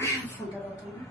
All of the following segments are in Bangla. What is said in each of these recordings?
ফোনটা কত না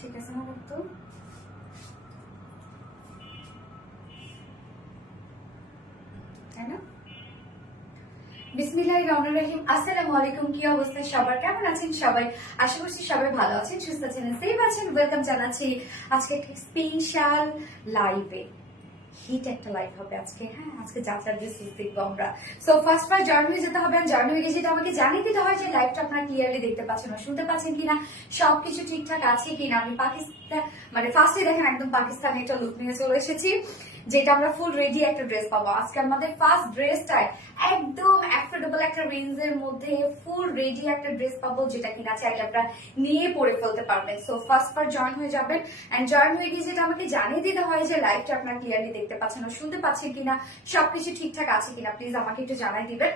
ঠিক আছে না তো তাই না বিসমিল্লাহির রহমানির রহিম আসসালামু আলাইকুম কি অবস্থা সবার কেমন আছেন সবাই আশা করছি সবাই ভালো আছেন সুস্থ আছেন সেফ আছেন ওয়েলকাম জানাচ্ছি আজকে একটা স্পেশাল লাইভে হিট একটা লাইভ হবে আজকে হ্যাঁ আজকে যাত্রার ড্রেস দেখবো আমরা সো ফার্স্ট জয়েন হয়ে যেতে হবে জয়েন হয়ে গেছে আমাকে জানিয়ে দিতে হয় যে লাইভটা আপনারা ক্লিয়ারলি দেখতে পাচ্ছেন বা শুনতে পাচ্ছেন কিনা সবকিছু ঠিকঠাক আছে কিনা আমি পাকিস্তান মানে ফার্স্টে দেখেন একদম পাকিস্তানি একটা লুক নিয়ে চলে এসেছি যেটা আমরা ফুল রেডি একটা ড্রেস পাবো আজকে আমাদের ফার্স্ট ড্রেসটা একদম অ্যাফোর্ডেবল একটা রেঞ্জের মধ্যে ফুল রেডি একটা ড্রেস পাবো যেটা কিনা চাইলে আপনারা নিয়ে পরে ফেলতে পারবেন সো ফার্স্ট জয়েন হয়ে যাবেন এন্ড জয়েন হয়ে গিয়ে যেটা আমাকে জানিয়ে দিতে হয় যে লাইভটা আপনারা ক্লিয়ারলি দেখতে পাচ্ছেন না শুনতে পাচ্ছেন কিনা সবকিছু ঠিকঠাক আছে কিনা প্লিজ আমাকে একটু জানাই দিবেন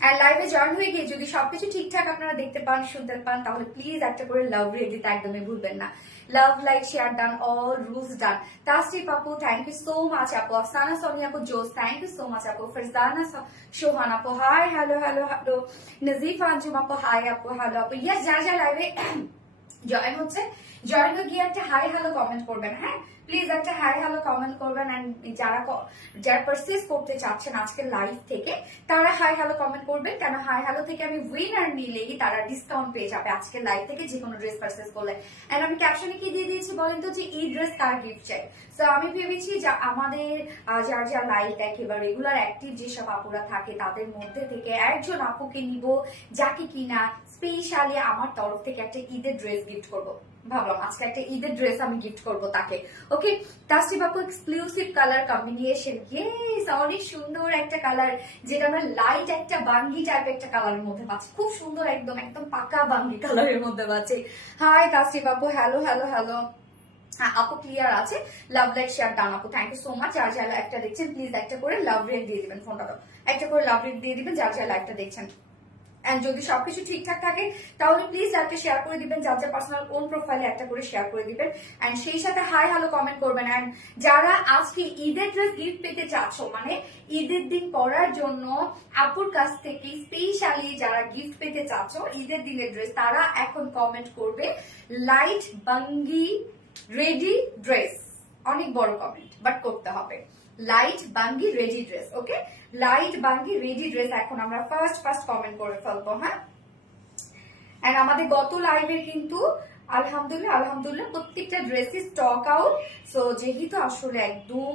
আর লাইভে জয়েন হয়ে গিয়ে যদি সবকিছু ঠিকঠাক আপনারা দেখতে পান শুনতে পান তাহলে প্লিজ একটা করে লাভ রেট দিতে একদমই ভুলবেন না love like share done all rules done Tasrif আপু থ্যাংক ইউ সো মাচ আপু আফসানা সোনিয়া আপু জোস থ্যাংক ইউ সো মাচ আপু ফরজানা সোহান আপু hi hello hello hello Nazifa Anjum আপু হাই আপু হ্যালো আপু ইয়াস যা যা লাইভে জয়েন হচ্ছে জয়েন হয়ে গিয়ে একটা হাই হ্যালো কমেন্ট করবেন হ্যাঁ প্লিজ একটা হাই হ্যালো কমেন্ট করবেন এন্ড যারা পারচেজ করতে চাচ্ছেন আজকে লাইভ থেকে তারা হাই হ্যালো কমেন্ট করবেন কেন হাই হ্যালো থেকে আমি উইনার নিলেই তারা ডিসকাউন্ট পেয়ে যাবে আজকে লাইভ থেকে যে কোনো ড্রেস পারচেজ করলে এন্ড আমি ক্যাপশনে কি দিয়ে দিয়েছি বলেন তো যে এই ড্রেস কার গিফট চাই সো আমি ভেবেছি যে আমাদের যার লাইভ একেবারে রেগুলার অ্যাক্টিভ যেসব আপুরা থাকে তাদের মধ্যে থেকে একজন আপুকে নিব যাকে কিনা স্পেশালি আমার তরফ থেকে একটা ঈদের ড্রেস গিফট করবো ভাবলাম আজকে একটা ঈদের ড্রেস আমি গিফট করব তাকে ওকে তাসরিফ আপু এক্সক্লুসিভ কালার কম্বিনেশন ইয়েস অনেক সুন্দর একটা কালার যেটা আমরা লাইট একটা বাঙ্গি টাইপ একটা কালারের মধ্যে পাচ্ছি খুব সুন্দর একদম একদম পাকা বাঙ্গি কালারের মধ্যে পাচ্ছি হাই তাসরিফ আপু হ্যালো হ্যালো হ্যালো আপু ক্লিয়ার আছে লাভ লাইক শেয়ার ডান আপু থ্যাংক ইউ সো মাচ যার যার লাইভটা দেখছেন প্লিজ একটা করে লাভ রেট দিয়ে দিবেন ফোনটা একটা করে লাভ রেট দিয়ে দিবেন যার যার লাইভটা দেখছেন এন্ড যদি সবকিছু ঠিকঠাক থাকে তাহলে প্লিজ একটা শেয়ার করে দিবেন যার যার পার্সোনাল কোন প্রোফাইলে একটা করে শেয়ার করে দিবেন এন্ড সেই সাথে হাই হ্যালো কমেন্ট করবেন এন্ড যারা আজকে ঈদের ড্রেস গিফট পেতে চাচ্ছ মানে ঈদের দিন পরার জন্য আপুর কাছ থেকে স্পেশালি যারা গিফট পেতে চাচ্ছ ঈদের দিনের ড্রেস তারা এখন কমেন্ট করবে লাইট বাঙ্গি রেডি ড্রেস অনেক বড় কমেন্ট বাট করতে হবে লাইট বাঙ্গি রেডি ড্রেস ওকে লাইট বাঙ্গি রেডি ড্রেস এখন আমরা ফার্স্ট কমেন্ট করে ফেলবো হ্যাঁ এন্ড আমাদের গত লাইভে কিন্তু আলহামদুলিল্লাহ প্রত্যেকটা ড্রেসই স্টক আউট সো যেহেতু আসলে একদম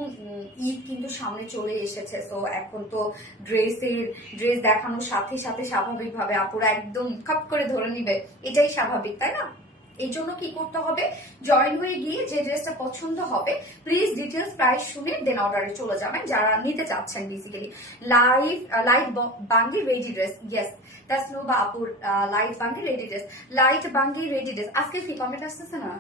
ঈদ কিন্তু সামনে চলে এসেছে সো এখন তো ড্রেস দেখানোর সাথে সাথে স্বাভাবিকভাবে আপুরা একদম খপ করে ধরে নিবে এটাই স্বাভাবিক তাই না এই জন্য কি করতে হবে জয়েন হয়ে গিয়ে যে ড্রেসটা পছন্দ হবে প্লিজ ডিটেলস প্রাইস শুনে দেন অর্ডারে চলে যাবেন যারা নিতে চাচ্ছেন বেসিক্যালি লাইট বাঙ্গি ready dress yes that's no বা আপুর লাইট বাঙ্গি রেডি ড্রেস লাইট বাঙ্গি রেডি ড্রেস আজকে কি কমেন্ট আসতেছে না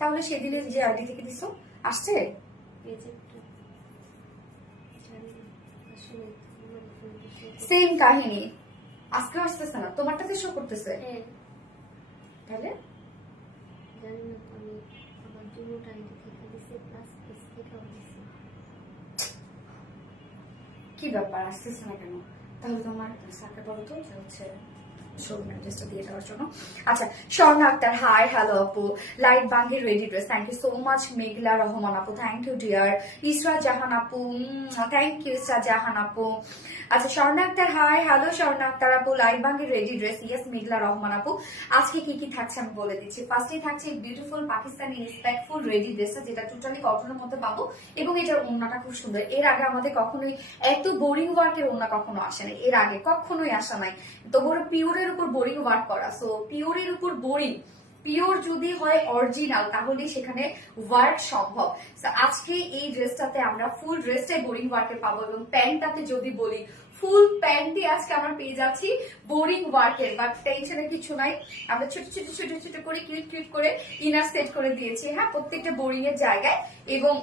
তাহলে সেদিনের যে আইডি থেকে দিছো আসছে সেম কাহিনী আজকে আসতেছে না তোমারটাতে শো করতেছে তাহলে কি ব্যাপার আসতেছে না কেন তাহলে তোমার সাথে বলো তো হচ্ছে শোরুমের ড্রেসটা দিয়ে দেওয়ার জন্য। আচ্ছা, স্বর্ণা আক্তার, হাই হ্যালো আপু। লাইট বাঙ্গির ready dress, thank you so much. Meghla Rahman আপু, thank you dear. Isra Jahan আপু, থ্যাংক ইউ ইসরা জাহান আপু। আচ্ছা, স্বর্ণা আক্তার, হাই হ্যালো স্বর্ণা আক্তার আপু। লাইট বাঙ্গির ready dress, yes. Meghla Rahman আপু, আজকে কি কি থাকছে আমি বলে দিচ্ছি। ফার্স্টেই থাকছে বিউটিফুল পাকিস্তানি রেসপেক্টফুল রেডি ড্রেসটা, যেটা টোটালি কটনের মধ্যে পাবো এবং এটার ওড়নাটা খুব সুন্দর। এর আগে আমাদের কখনোই এত বোরিং ওয়ার্কের ওড়না কখনো আসে নাই, এর আগে কখনোই আসা নাই। তো বড় পিওরের উপর বোরিং ওয়ার্ক করা, সো পিওরের উপর বোরিং, পিওর যদি হয় অরিজিনাল তাহলে সেখানে ওয়ার্ক সম্ভব। আজকে এই ড্রেসটাতে আমরা ফুল ড্রেসটাই বোরিং ওয়ার্কে পাবো এবং প্যান্টটাতে যদি বলি ফুল প্যান্টই আজকে আমার পেয়ে যাচ্ছি বোরিং ওয়ার্কের, বাট টেনশনের কিছু নাই। আমরা ছোট ছোট ছোট ছোট করে ক্লিপ ক্লিপ করে ইনার সেট করে দিয়েছি, হ্যাঁ, প্রত্যেকটা বোরিং এর জায়গায়। এবং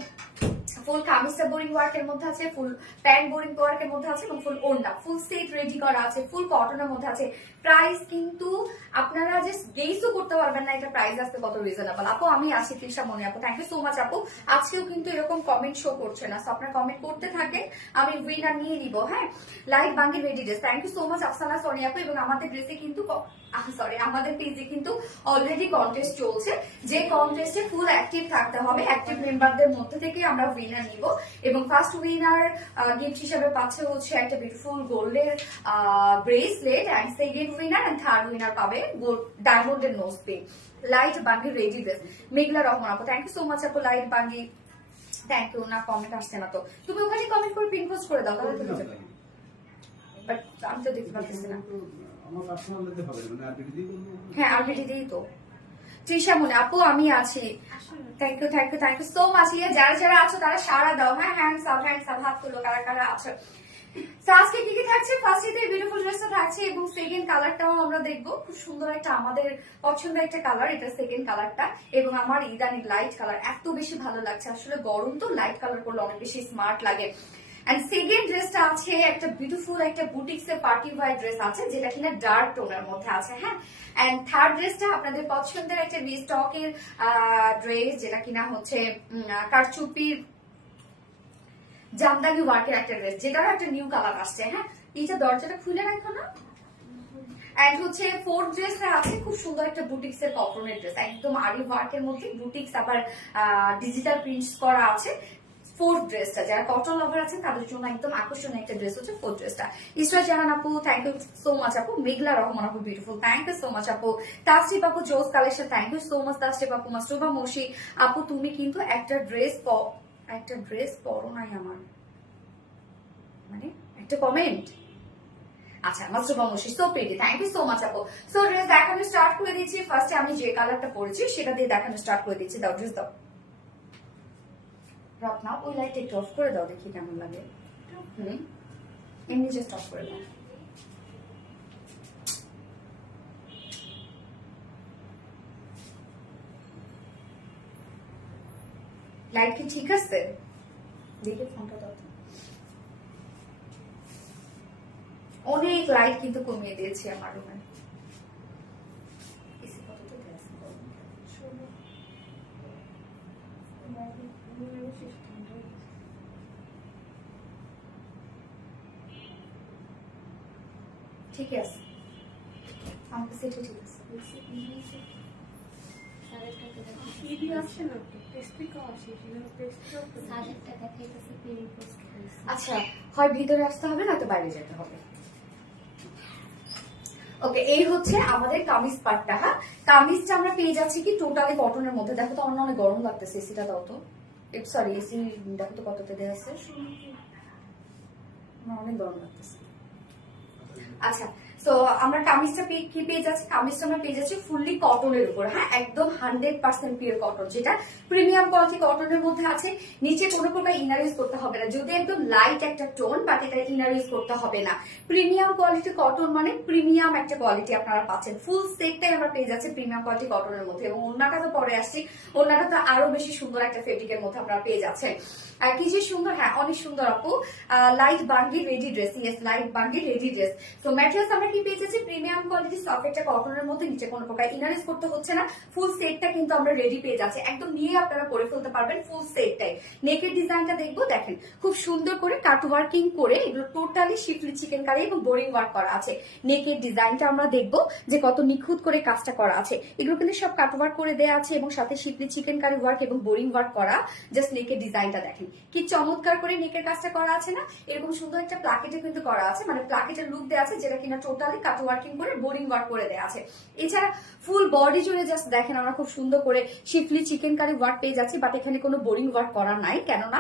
ফুল কামিজটা বোরিং ওয়ার্কের মধ্যে আছে, ফুল প্যান্ট বোরিং ওয়ার্কের মধ্যে আছে এবং ফুল ওড়না ফুল সেট রেডি করা আছে, ফুল কটনের মধ্যে আছে। প্রাইস কিন্তু আপনারা যে গেসও করতে পারবেন না এটা প্রাইস আসতে কত রিজনেবল। আপু আমি আসি তৃষা মনি আপু, থ্যাংক ইউ সো মাচ আপু। আজকেও কিন্তু এরকম কমেন্ট শো করছে না, সো আপনার কমেন্ট করতে থাকেন, আমি উইনার নিয়ে নিব। হ্যাঁ, লাইট বাঙ্গি ready dress, thank you so much Afsana Soni আপু। এবং আমাদের ড্রেসে কিন্তু আমাদের পেজে কিন্তু অলরেডি কন্টেস্ট চলছে, যে কন্টেস্টে ফুল অ্যাক্টিভ থাকতে হবে। অ্যাক্টিভ মেম্বারদের মধ্যে থেকে আমরা উইনার নিব এবং ফার্স্ট উইনার গিফট হিসেবে পাচ্ছে হচ্ছে একটা বিউটিফুল গোল্ডের bracelet, and second winner and third winner পাবে ডায়মন্ডের নোজ পিন। লাইট বাঙ্গি রেডি ড্রেস, মেঘলা রহমান আপু, থ্যাংক ইউ সো মাচ আপু। লাইট বাঙ্গি, থ্যাংক ইউ। না কমেন্ট আসছে না, তো তুমি ওখানে কমেন্ট করে পিন পোস্ট করে দাও তাহলে তো হয়ে যাবে। বাট আমি তো দেখতে পাচ্ছি না। হ্যাঁ, আরবিটি দিই তো। তৃষা মনে আপু আমি আছি, thank you thank you thank you so much. যারা যারা আছো তারা সারা দাও, হ্যাঁ, হ্যান্ডস আপ হাত তুলো কারা কারা আছো। আজকে কি কি থাকছে, ফার্স্টে বিউটিফুল ড্রেসটা থাকছে এবং সেকেন্ড কালারটাও আমরা দেখবো, খুব সুন্দর একটা আমাদের পছন্দের একটা কালার, এটা সেকেন্ড কালারটা। এবং আমার ইদানিং লাইট কালার এত বেশি ভালো লাগছে, আসলে গরম তো লাইট কালার করলে অনেক বেশি স্মার্ট লাগে। এন্ড সেকেন্ড ড্রেসটা আছে একটা বিউটিফুল একটা বুটিক্স এর পার্টি ওয়্যার ড্রেস আছে, যেটা কিনা ডার্ক টোনের মধ্যে আছে, হ্যাঁ। এন্ড থার্ড ড্রেসটা আপনাদের পছন্দের একটা রিস্টকের ড্রেস, যেটা কিনা হচ্ছে কারচুপির জামদানি ওয়ার্কের একটা ড্রেস, যেটার একটা নিউ কালার আসছে, হ্যাঁ। এইটা দরজাটা খুলে রাখো না। এন্ড হচ্ছে ফোর্থ ড্রেসটা আছে খুব সুন্দর একটা বুটিক্স এর কটনের ড্রেস, একদম আরি ওয়ার্কের মধ্যে বুটিক্স আবার ডিজিটাল প্রিন্টস করা আছে। ফোর্থ ড্রেসটা যারা কটন লাভার আছেন তাদের জন্য একদম আকর্ষণীয় একটা ড্রেস হচ্ছে ফোর্থ ড্রেসটা। ইসরা জাহান আপু, থ্যাংক ইউ সো মাচ আপু। মেঘলা রহমান আপু, beautiful, thank you so much আপু। তাসরিফ আপু, জোস collection, thank you so much Tasrif আপু। মাসরুবা মশি আপু, তুমি কিন্তু একটা ড্রেস পরো নাই আমার, মানে একটা কমেন্ট। আচ্ছা, Masruba Moshi, so pretty, thank you so much আপু। সো ড্রেস দেখানো স্টার্ট করে দিচ্ছি। ফার্স্টে আমি যে কালারটা পরেছি সেটা দিয়ে দেখানো স্টার্ট করে দিচ্ছি। দাও ড্রেস দাও। রত্না, ওই লাইটটা একটু অফ করে দাও, দেখি কেমন লাগে। এমনি জাস্ট অফ করে দাও। লাইট কি ঠিক আছে? দেখে ফোনটা দাও। অনেক লাইট কিন্তু কমিয়ে দিয়েছি আমার রুমে। ঠিক আছে, আমাকে সেটা ঠিক আছে। আচ্ছা, হয় ভিতরে আসতে হবে না তো বাইরে যেতে হবে। ওকে, এই হচ্ছে আমাদের কামিজ পার্টটা। হ্যাঁ, কামিজটা আমরা পেয়ে যাচ্ছি কি টোটালি কটনের মধ্যে। দেখো তো আমার অনেক গরম লাগতেছে, এসিটা দাও তো। সরি, এসি দেখো তো কততে দেওয়া আছে, আমার অনেক গরম লাগতেছে। আচ্ছা, তো আমরা কামিজটা কি পেয়ে যাচ্ছি, কামিজটা আমরা পেয়ে যাচ্ছি ফুললি কটনের উপর, হ্যাঁ, একদম 100% পিওর কটন, যেটা প্রিমিয়াম কোয়ালিটি কটনের মধ্যে আছে। নিচে কোনো প্রকার ইনার ইউজ করতে হবে না, যদি একদম লাইট একটা টোন, বাট এটা ইনার ইউজ করতে হবে না। প্রিমিয়াম কোয়ালিটি কটন মানে প্রিমিয়াম একটা কোয়ালিটি আপনারা পাচ্ছেন। ফুল সেটটাই আমরা পেয়ে যাচ্ছি প্রিমিয়াম কোয়ালিটি কটনের মধ্যে। এবং ওড়নাটা তো পরে আসছি, ওড়নাটা তো আরো বেশি সুন্দর একটা ফেব্রিকের মধ্যে আপনারা পেয়ে যাচ্ছেন। আর কি যে সুন্দর, হ্যাঁ অনেক সুন্দর আপু। লাইট বাঙ্গি রেডি ড্রেস, ইয়েস লাইট বাঙ্গি রেডি ড্রেস। তো ম্যাটেরিয়ালস আমরা কি কি পেয়ে যাচ্ছি প্রিমিয়াম কোয়ালিটি সফট একটা কটনের মধ্যে, নিচে কোনো প্রকার ইনারেস করতে হচ্ছে না। ফুল সেটটা কিন্তু আমরা রেডি পেয়ে যাচ্ছি, একদম নিয়ে আপনারা পরে ফেলতে পারবেন ফুল সেটটাই। নেকের ডিজাইনটা দেখবো, দেখেন খুব সুন্দর করে কাট ওয়ার্কিং করে এগুলো টোটালি শিফলি চিকেন কারি এবং বোরিং ওয়ার্ক করা আছে। নেকের ডিজাইনটা আমরা দেখবো যে কত নিখুঁত করে কাজটা করা আছে। এগুলো কিন্তু সব কাট ওয়ার্ক করে দেওয়া আছে এবং সাথে শিফলি চিকেন কারি ওয়ার্ক এবং বোরিং ওয়ার্ক করা। জাস্ট নেকের ডিজাইনটা দেখেন কি চমৎকার করে নেকের কাজটা করা আছে না। এরকম সুন্দর একটা প্লাকেটে কিন্তু করা আছে, মানে প্লাকেটের লুক দেওয়া আছে যেটা কিনা টোটালি কাট ওয়ার্কিং করে বোরিং ওয়ার্ক করে দেওয়া আছে। এছাড়া ফুল বডি জুড়ে জাস্ট দেখেন আমরা খুব সুন্দর করে শিফলি চিকেন কারি ওয়ার্ক পেয়ে যাচ্ছি, বাট এখানে কোনো বোরিং ওয়ার্ক করা নাই। কেননা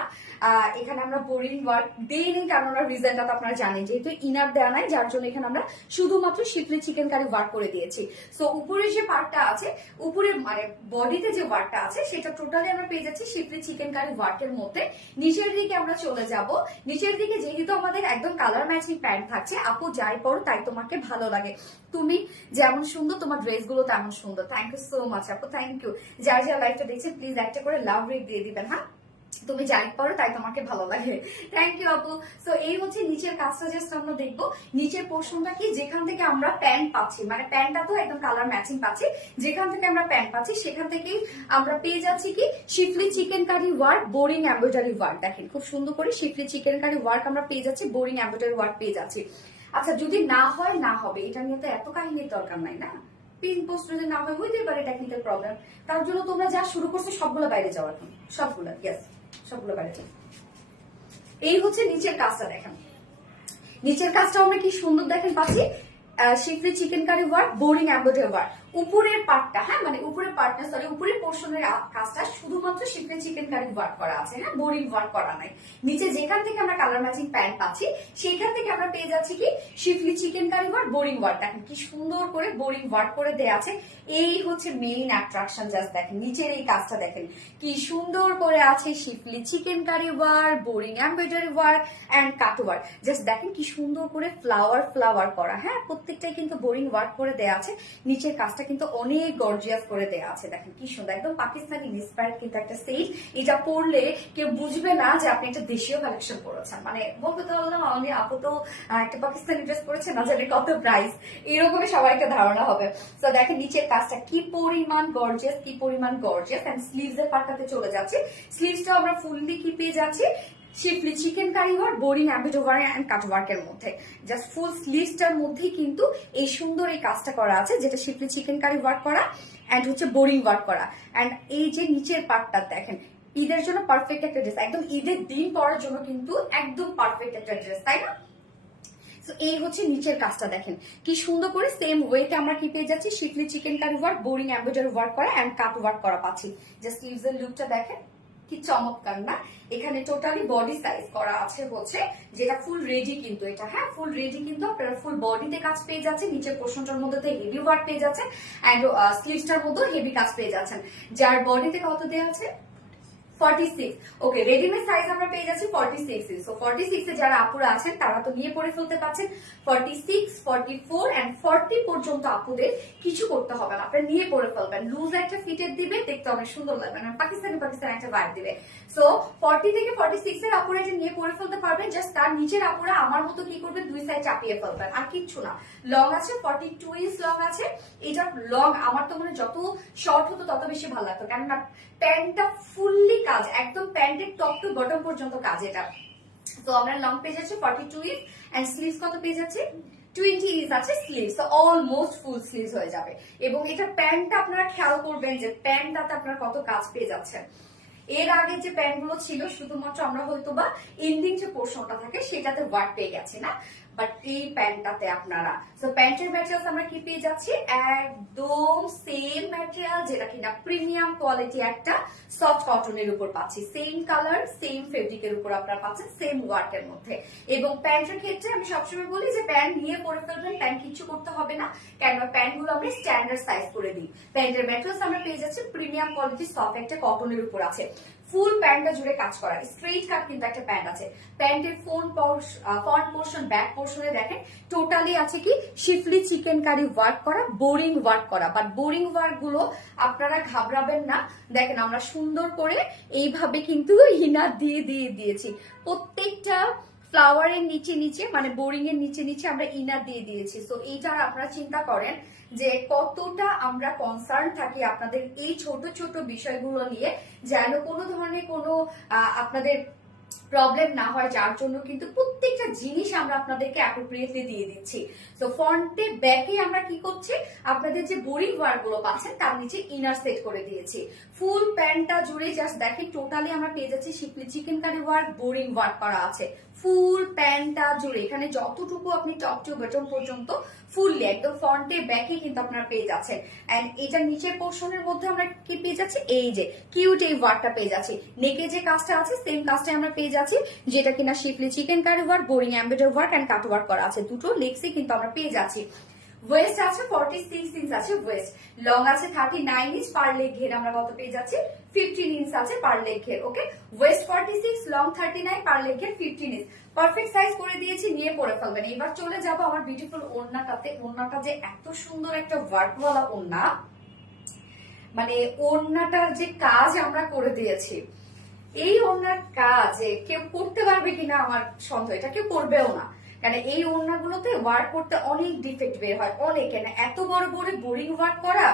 এখানে আমরা বোরিং ওয়ার্ক দিইনি, কেননা রিজনটা তো আপনারা জানেন, যেহেতু ইনার দেওয়া নাই যার জন্য এখানে আমরা শুধুমাত্র শিফলি চিকেন কারি ওয়ার্ক করে দিয়েছি। সো উপরে যে পার্টটা আছে, উপরে মানে বডিতে যে ওয়ার্কটা আছে সেটা টোটালি আমরা পেয়ে যাচ্ছি শিফলি চিকেন কারি ওয়ার্কের মধ্যে। নিচের দিকে আমরা চলে যাব। নিচের দিকে যেহেতু আমাদের একদম কালার ম্যাচিং প্যান্ট থাকছে, আপু যাই পরো তাই তোমাকে ভালো লাগে, তুমি যেমন সুন্দর তোমার ড্রেস গুলো তেমন সুন্দর। থ্যাংক ইউ সো মাচ আপু, থ্যাংক ইউ। যার যার লাইফটা দেখছেন প্লিজ একটা করে লাভ রেট দিয়ে দিবেন। হ্যাঁ, তুমি যাই পারো তাই তোমাকে ভালো লাগে। থ্যাংক ইউ আপু। সো এই হচ্ছে নিচের কাজটা, জাস্ট আমরা দেখবো নিচের পোর্শনটা কি, যেখান থেকে আমরা প্যান্ট পাচ্ছি, মানে প্যান্টটা তো একদম কালার ম্যাচিং পাচ্ছি, যেখান থেকে আমরা প্যান্ট পাচ্ছি সেখান থেকেই আমরা পেয়ে যাচ্ছি কি schiffli chikankari work boring embroidery work. দেখেন খুব সুন্দর করে শিফলি চিকেন কারি ওয়ার্ক আমরা পেয়ে যাচ্ছি, বোরিং এমব্রয়ডারি ওয়ার্ক পেয়ে যাচ্ছি। আচ্ছা, যদি না হয় না হবে, এটা নিয়ে তো এত কাহিনীর দরকার নাই না। পিন পোস্ট যদি না হয় হইতেই পারে টেকনিক্যাল প্রবলেম, তার জন্য তোমরা যা শুরু করছো সবগুলো বাইরে যাও এখন, সবগুলো ইয়েস সবগুলো বাইরে যাও। এই হচ্ছে নিচের কাজটা, দেখেন নিচের কাজটা আমরা কি সুন্দর দেখেন পাচ্ছি schiffli chikankari work boring embroidery work. উপরের পার্টটা, হ্যাঁ মানে উপরের পার্টটা সরি উপরের পোর্শনের কাজটা শুধুমাত্র শিফলি চিকেন কারি ওয়ার্ক করা আছে, হ্যাঁ বোরিং ওয়ার্ক করা নাই। নিচে যেখান থেকে আমরা কালার ম্যাচিং প্যান্ট পাচ্ছি সেখান থেকে আমরা পেয়ে যাচ্ছি কি schiffli chikankari work boring work. দেখেন কি সুন্দর করে বোরিং ওয়ার্ক করে দেয়া আছে। এই হচ্ছে মেইন অ্যাট্রাকশন। জাস্ট দেখেন নিচের এই কাজটা দেখেন কি সুন্দর করে আছে, schiffli chikankari work boring embroidery work and cut work. Just দেখেন কি সুন্দর করে ফ্লাওয়ার ফ্লাওয়ার করা, হ্যাঁ প্রত্যেকটাই কিন্তু বোরিং ওয়ার্ক করে দেয়া আছে। নিচের কাজটা কিন্তু অনেক গর্জিয়াস করে দেয়া আছে, দেখেন কি সুন্দর, একদম পাকিস্তানি ইন্সপায়ার্ড কিন্তু একটা সেট। এটা পরলে কেউ বুঝবে না যে আপনি একটা দেশীয় কালেকশন পরেছেন, মানে বলতে তো বললাম আমি আপু তো একটা পাকিস্তানি ড্রেস পরেছে, না জানি কত প্রাইস, এরকমই সবাইকে ধারণা হবে। তো দেখেন নিচের কাজটা কি পরিমাণ গর্জিয়াস, কি পরিমাণ গর্জিয়াস। এন্ড স্লিভস এর পার্টটাতে চলে যাচ্ছে, স্লিভসটা আমরা ফুললি কি পেয়ে যাচ্ছি schiffli chikankari work boring embroidery and cut ওয়ার্কের মধ্যে। জাস্ট ফুল স্লিভসটার মধ্যেই কিন্তু এই সুন্দর এই কাজটা করা আছে, যেটা শিফলি চিকেন কারি ওয়ার্ক করা এন্ড হচ্ছে বোরিং ওয়ার্ক করা। এন্ড এই যে নিচের পার্টটা দেখেন, ঈদের জন্য পারফেক্ট একটা ড্রেস, একদম ঈদের দিন পরার জন্য কিন্তু একদম পারফেক্ট একটা ড্রেস, তাই না? এই হচ্ছে নিচের কাজটা দেখেন কি সুন্দর করে সেম ওয়েতে আমরা কি পেয়ে যাচ্ছি schiffli chikankari work boring embroidery work করা এন্ড কাট ওয়ার্ক করা পাচ্ছি। জাস্ট স্লিভস এর লুকটা দেখেন কি চমৎকার না। এখানে টোটালি বডি সাইজ করা আছে হচ্ছে যেটা ফুল রেডি, কিন্তু এটা হ্যাঁ ফুল রেডি, কিন্তু আপনারা ফুল বডিতে কাজ পেয়ে যাচ্ছেন। নিচের পোর্শনটার মধ্যে হেভি ওয়ার্ক পেয়ে যাচ্ছেন এন্ড স্লিভসটার মধ্যে হেভি কাজ পেয়ে যাচ্ছেন। যার বডিতে কত দেওয়া আছে 46। ওকে, রেডিমেড সাইজ আমরা পেয়ে যাচ্ছি 46। সো 46 এ যারা আপুরা আছেন তারা তো নিয়ে পরে ফেলতে পারছেন। 46, 44 এন্ড 40 পর্যন্ত আপুদের কিছু করতে হবে না, আপনারা নিয়ে পরে ফেলবেন। লুজ একটা ফিটের দিবে, দেখতে অনেক সুন্দর লাগবে, না পাকিস্তানি একটা ভাইব দিবে। সো 40 থেকে 46 এর আপুরা এটা নিয়ে পরে ফেলতে পারবেন। জাস্ট তার নিচের আপুরা আমার মতো কি করবেন, দুই সাইড চাপিয়ে ফেলবেন, আর কিচ্ছু না। লং আছে 42 ইঞ্চ লং আছে। এটা লং আমার তো মনে যত শর্ট হতো তত বেশি ভালো লাগতো, কেননা প্যান্টটা ফুললি কাজ, একদম প্যান্টের টপ টু বটম পর্যন্ত কাজ এটা। তো আমরা লং পেয়ে যাচ্ছি 42 ইঞ্চ এন্ড স্লিভস কত পেয়ে যাচ্ছি 20 ইঞ্চ আছে স্লিভস, তো অলমোস্ট ফুল স্লিভস হয়ে যাবে। এবং এটা প্যান্টটা আপনারা খেয়াল করবেন যে প্যান্টটাতে আপনারা কত কাজ পেয়ে যাচ্ছেন। এর আগে যে প্যান্ট গুলো ছিল শুধুমাত্র আমরা হয়তো বা এন্ডিং যে পোর্শনটা থাকে সেটাতে ওয়ার্ক পেয়ে গেছি না, বাট এই প্যান্টটাতে আপনারা প্যান্টের ম্যাটেরিয়ালস আমরা কি পেয়ে যাচ্ছি একদম সেম ম্যাটেরিয়াল, যেটা কিনা প্রিমিয়াম কোয়ালিটি একটা সফট কটনের উপর পাচ্ছি, সেম কালার সেম ফেব্রিকের উপর আপনারা পাচ্ছেন সেম ওয়ার্কের মধ্যে। এবং প্যান্টের ক্ষেত্রে আমি সবসময় বলি যে প্যান্ট নিয়ে পরে ফেলবেন, প্যান্ট কিছু করতে হবে না, কেননা প্যান্ট গুলো আমরা স্ট্যান্ডার্ড সাইজ করে দিই। প্যান্টের ম্যাটেরিয়ালস আমরা পেয়ে যাচ্ছি প্রিমিয়াম কোয়ালিটি সফট একটা কটনের উপর আছে। ফুল প্যান্টটা জুড়ে কাজ করা, স্ট্রেট কাট কিন্তু একটা প্যান্ট আছে। প্যান্টের ফ্রন্ট পোর্শন ব্যাক পোর্শনে দেখেন টোটালি আছে কি শিফলি চিকেন কারি ওয়ার্ক করা, বোরিং ওয়ার্ক করা। বাট বোরিং ওয়ার্ক গুলো আপনারা ঘাবড়াবেন না, দেখেন আমরা সুন্দর করে এইভাবে কিন্তু হিনা দিয়ে দিয়েছি। প্রত্যেকটা ফ্লাওয়ারের নিচে নিচে মানে বোরিং এর নিচে নিচে আমরা ইনার দিয়ে দিয়েছি। সো এইটার আপনারা চিন্তা করেন যে কতটা আমরা কনসার্ন থাকি আপনাদের এই ছোট ছোট বিষয়গুলো নিয়ে, যেন কোনো ধরনের কোনো আপনাদের প্রবলেম না হয়, যার জন্য কিন্তু প্রত্যেকটা জিনিস আমরা আপনাদেরকে অ্যাপ্রোপ্রিয়েটলি দিয়ে দিচ্ছি। তো ফ্রন্টে ব্যাকে আমরা কি করছি, আপনাদের যে বোরিং ওয়ার্ক গুলো পাচ্ছেন তার নিচে ইনার সেট করে দিয়েছি। ফুল প্যান্টটা জুড়ে জাস্ট দেখেন টোটালি আমরা পেয়ে যাচ্ছি schiffli chikankari work, boring work করা আছে ফুল প্যান্টটা জুড়ে। এখানে যতটুকু আপনি টপ টু বটম পর্যন্ত ফুললি একদম ফ্রন্টে ব্যাকে কিন্তু আপনারা পেয়ে যাচ্ছেন। এন্ড এটা নিচের পোর্শনের মধ্যে আমরা কি পেয়ে যাচ্ছি, এই যে কিউট এই ওয়ার্কটা পেয়ে যাচ্ছি। নেকে যে কাজটা আছে সেম কাজটা আমরা পেয়ে যাচ্ছি, যেটা কিনা schiffli chikankari work, boring embroidery work and cut work করা আছে। দুটো লেগসে কিন্তু আমরা পেয়ে যাচ্ছি। ওয়েস্ট আছে 46 ইঞ্চ আছে ওয়েস্ট, লং আছে 39 ইঞ্চ, পার লেগ ঘের আমরা কত পেয়ে যাচ্ছি 15 ইঞ্চ আছে পার লেগ ঘের। ওকে, ওয়েস্ট 46, লং 39, পার লেগ ঘের 15 ইঞ্চ, পারফেক্ট সাইজ করে দিয়েছি, নিয়ে পরে ফেলবেন। এবার চলে যাব আমার বিউটিফুল ওড়নাটাতে। ওড়নাটা যে এত সুন্দর একটা ওয়ার্কওয়ালা ওড়না, মানে ওড়নাটার যে কাজ আমরা করে দিয়েছি, এই ওড়নার কাজ কেউ করতে পারবে কিনা আমার সন্দেহ, এটা কেউ করবেও না। কারণ এই ওড়নাগুলোতে ওয়ার্ক করতে অনেক ডিফেক্ট বের হয়, অনেক। এত বড় বড় বোরিং ওয়ার্ক করা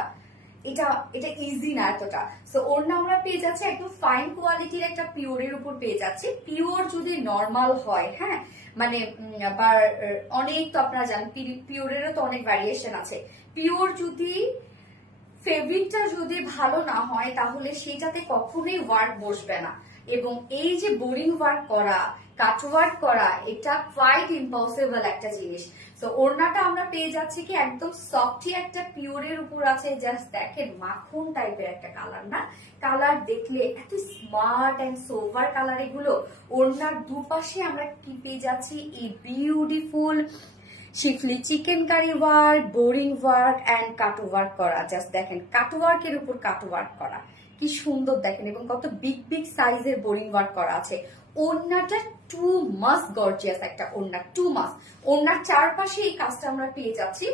এটা ইজি না এতটা। সো ওড়না আমরা পেয়ে যাচ্ছি একদম ফাইন কোয়ালিটির একটা পিওরের উপর পেয়ে যাচ্ছি। পিওর যদি নর্মাল হয়, হ্যাঁ মানে অনেক তো আপনারা জানেন পিওরেরও তো অনেক ভ্যারিয়েশন আছে। পিওর যদি ফেব্রিকটা যদি ভালো না হয় তাহলে সেটাতে কখনোই ওয়ার্ক বসবে না। এবং এই যে বোরিং ওয়ার্ক করা, কাট ওয়ার্ক করা, এটা কোয়াইট ইম্পসিবল একটা জিনিস। তো ওড়নাটা আমরা পেয়ে যাচ্ছি কি একদম সফটি একটা পিওরের উপর আছে। জাস্ট দেখেন মাখন টাইপের একটা কালার, না কালার দেখলে এত স্মার্ট এন্ড সোভার কালার এগুলো। ওড়নার দুপাশে আমরা কি পেয়ে যাচ্ছি, এই beautiful schiffli chikankari work, boring work and cut work করা। জাস্ট দেখেন কাট ওয়ার্কের উপর কাট ওয়ার্ক করা, কি সুন্দর দেখেন, এবং কত বিগ বিগ সাইজের বোরিং ওয়ার্ক করা আছে। ওড়নাটা টু মাস গর্জিয়াস একটা ওড়না, টু মাস। ওড়নার চারপাশে এই কাজটা আমরা পেয়ে যাচ্ছি।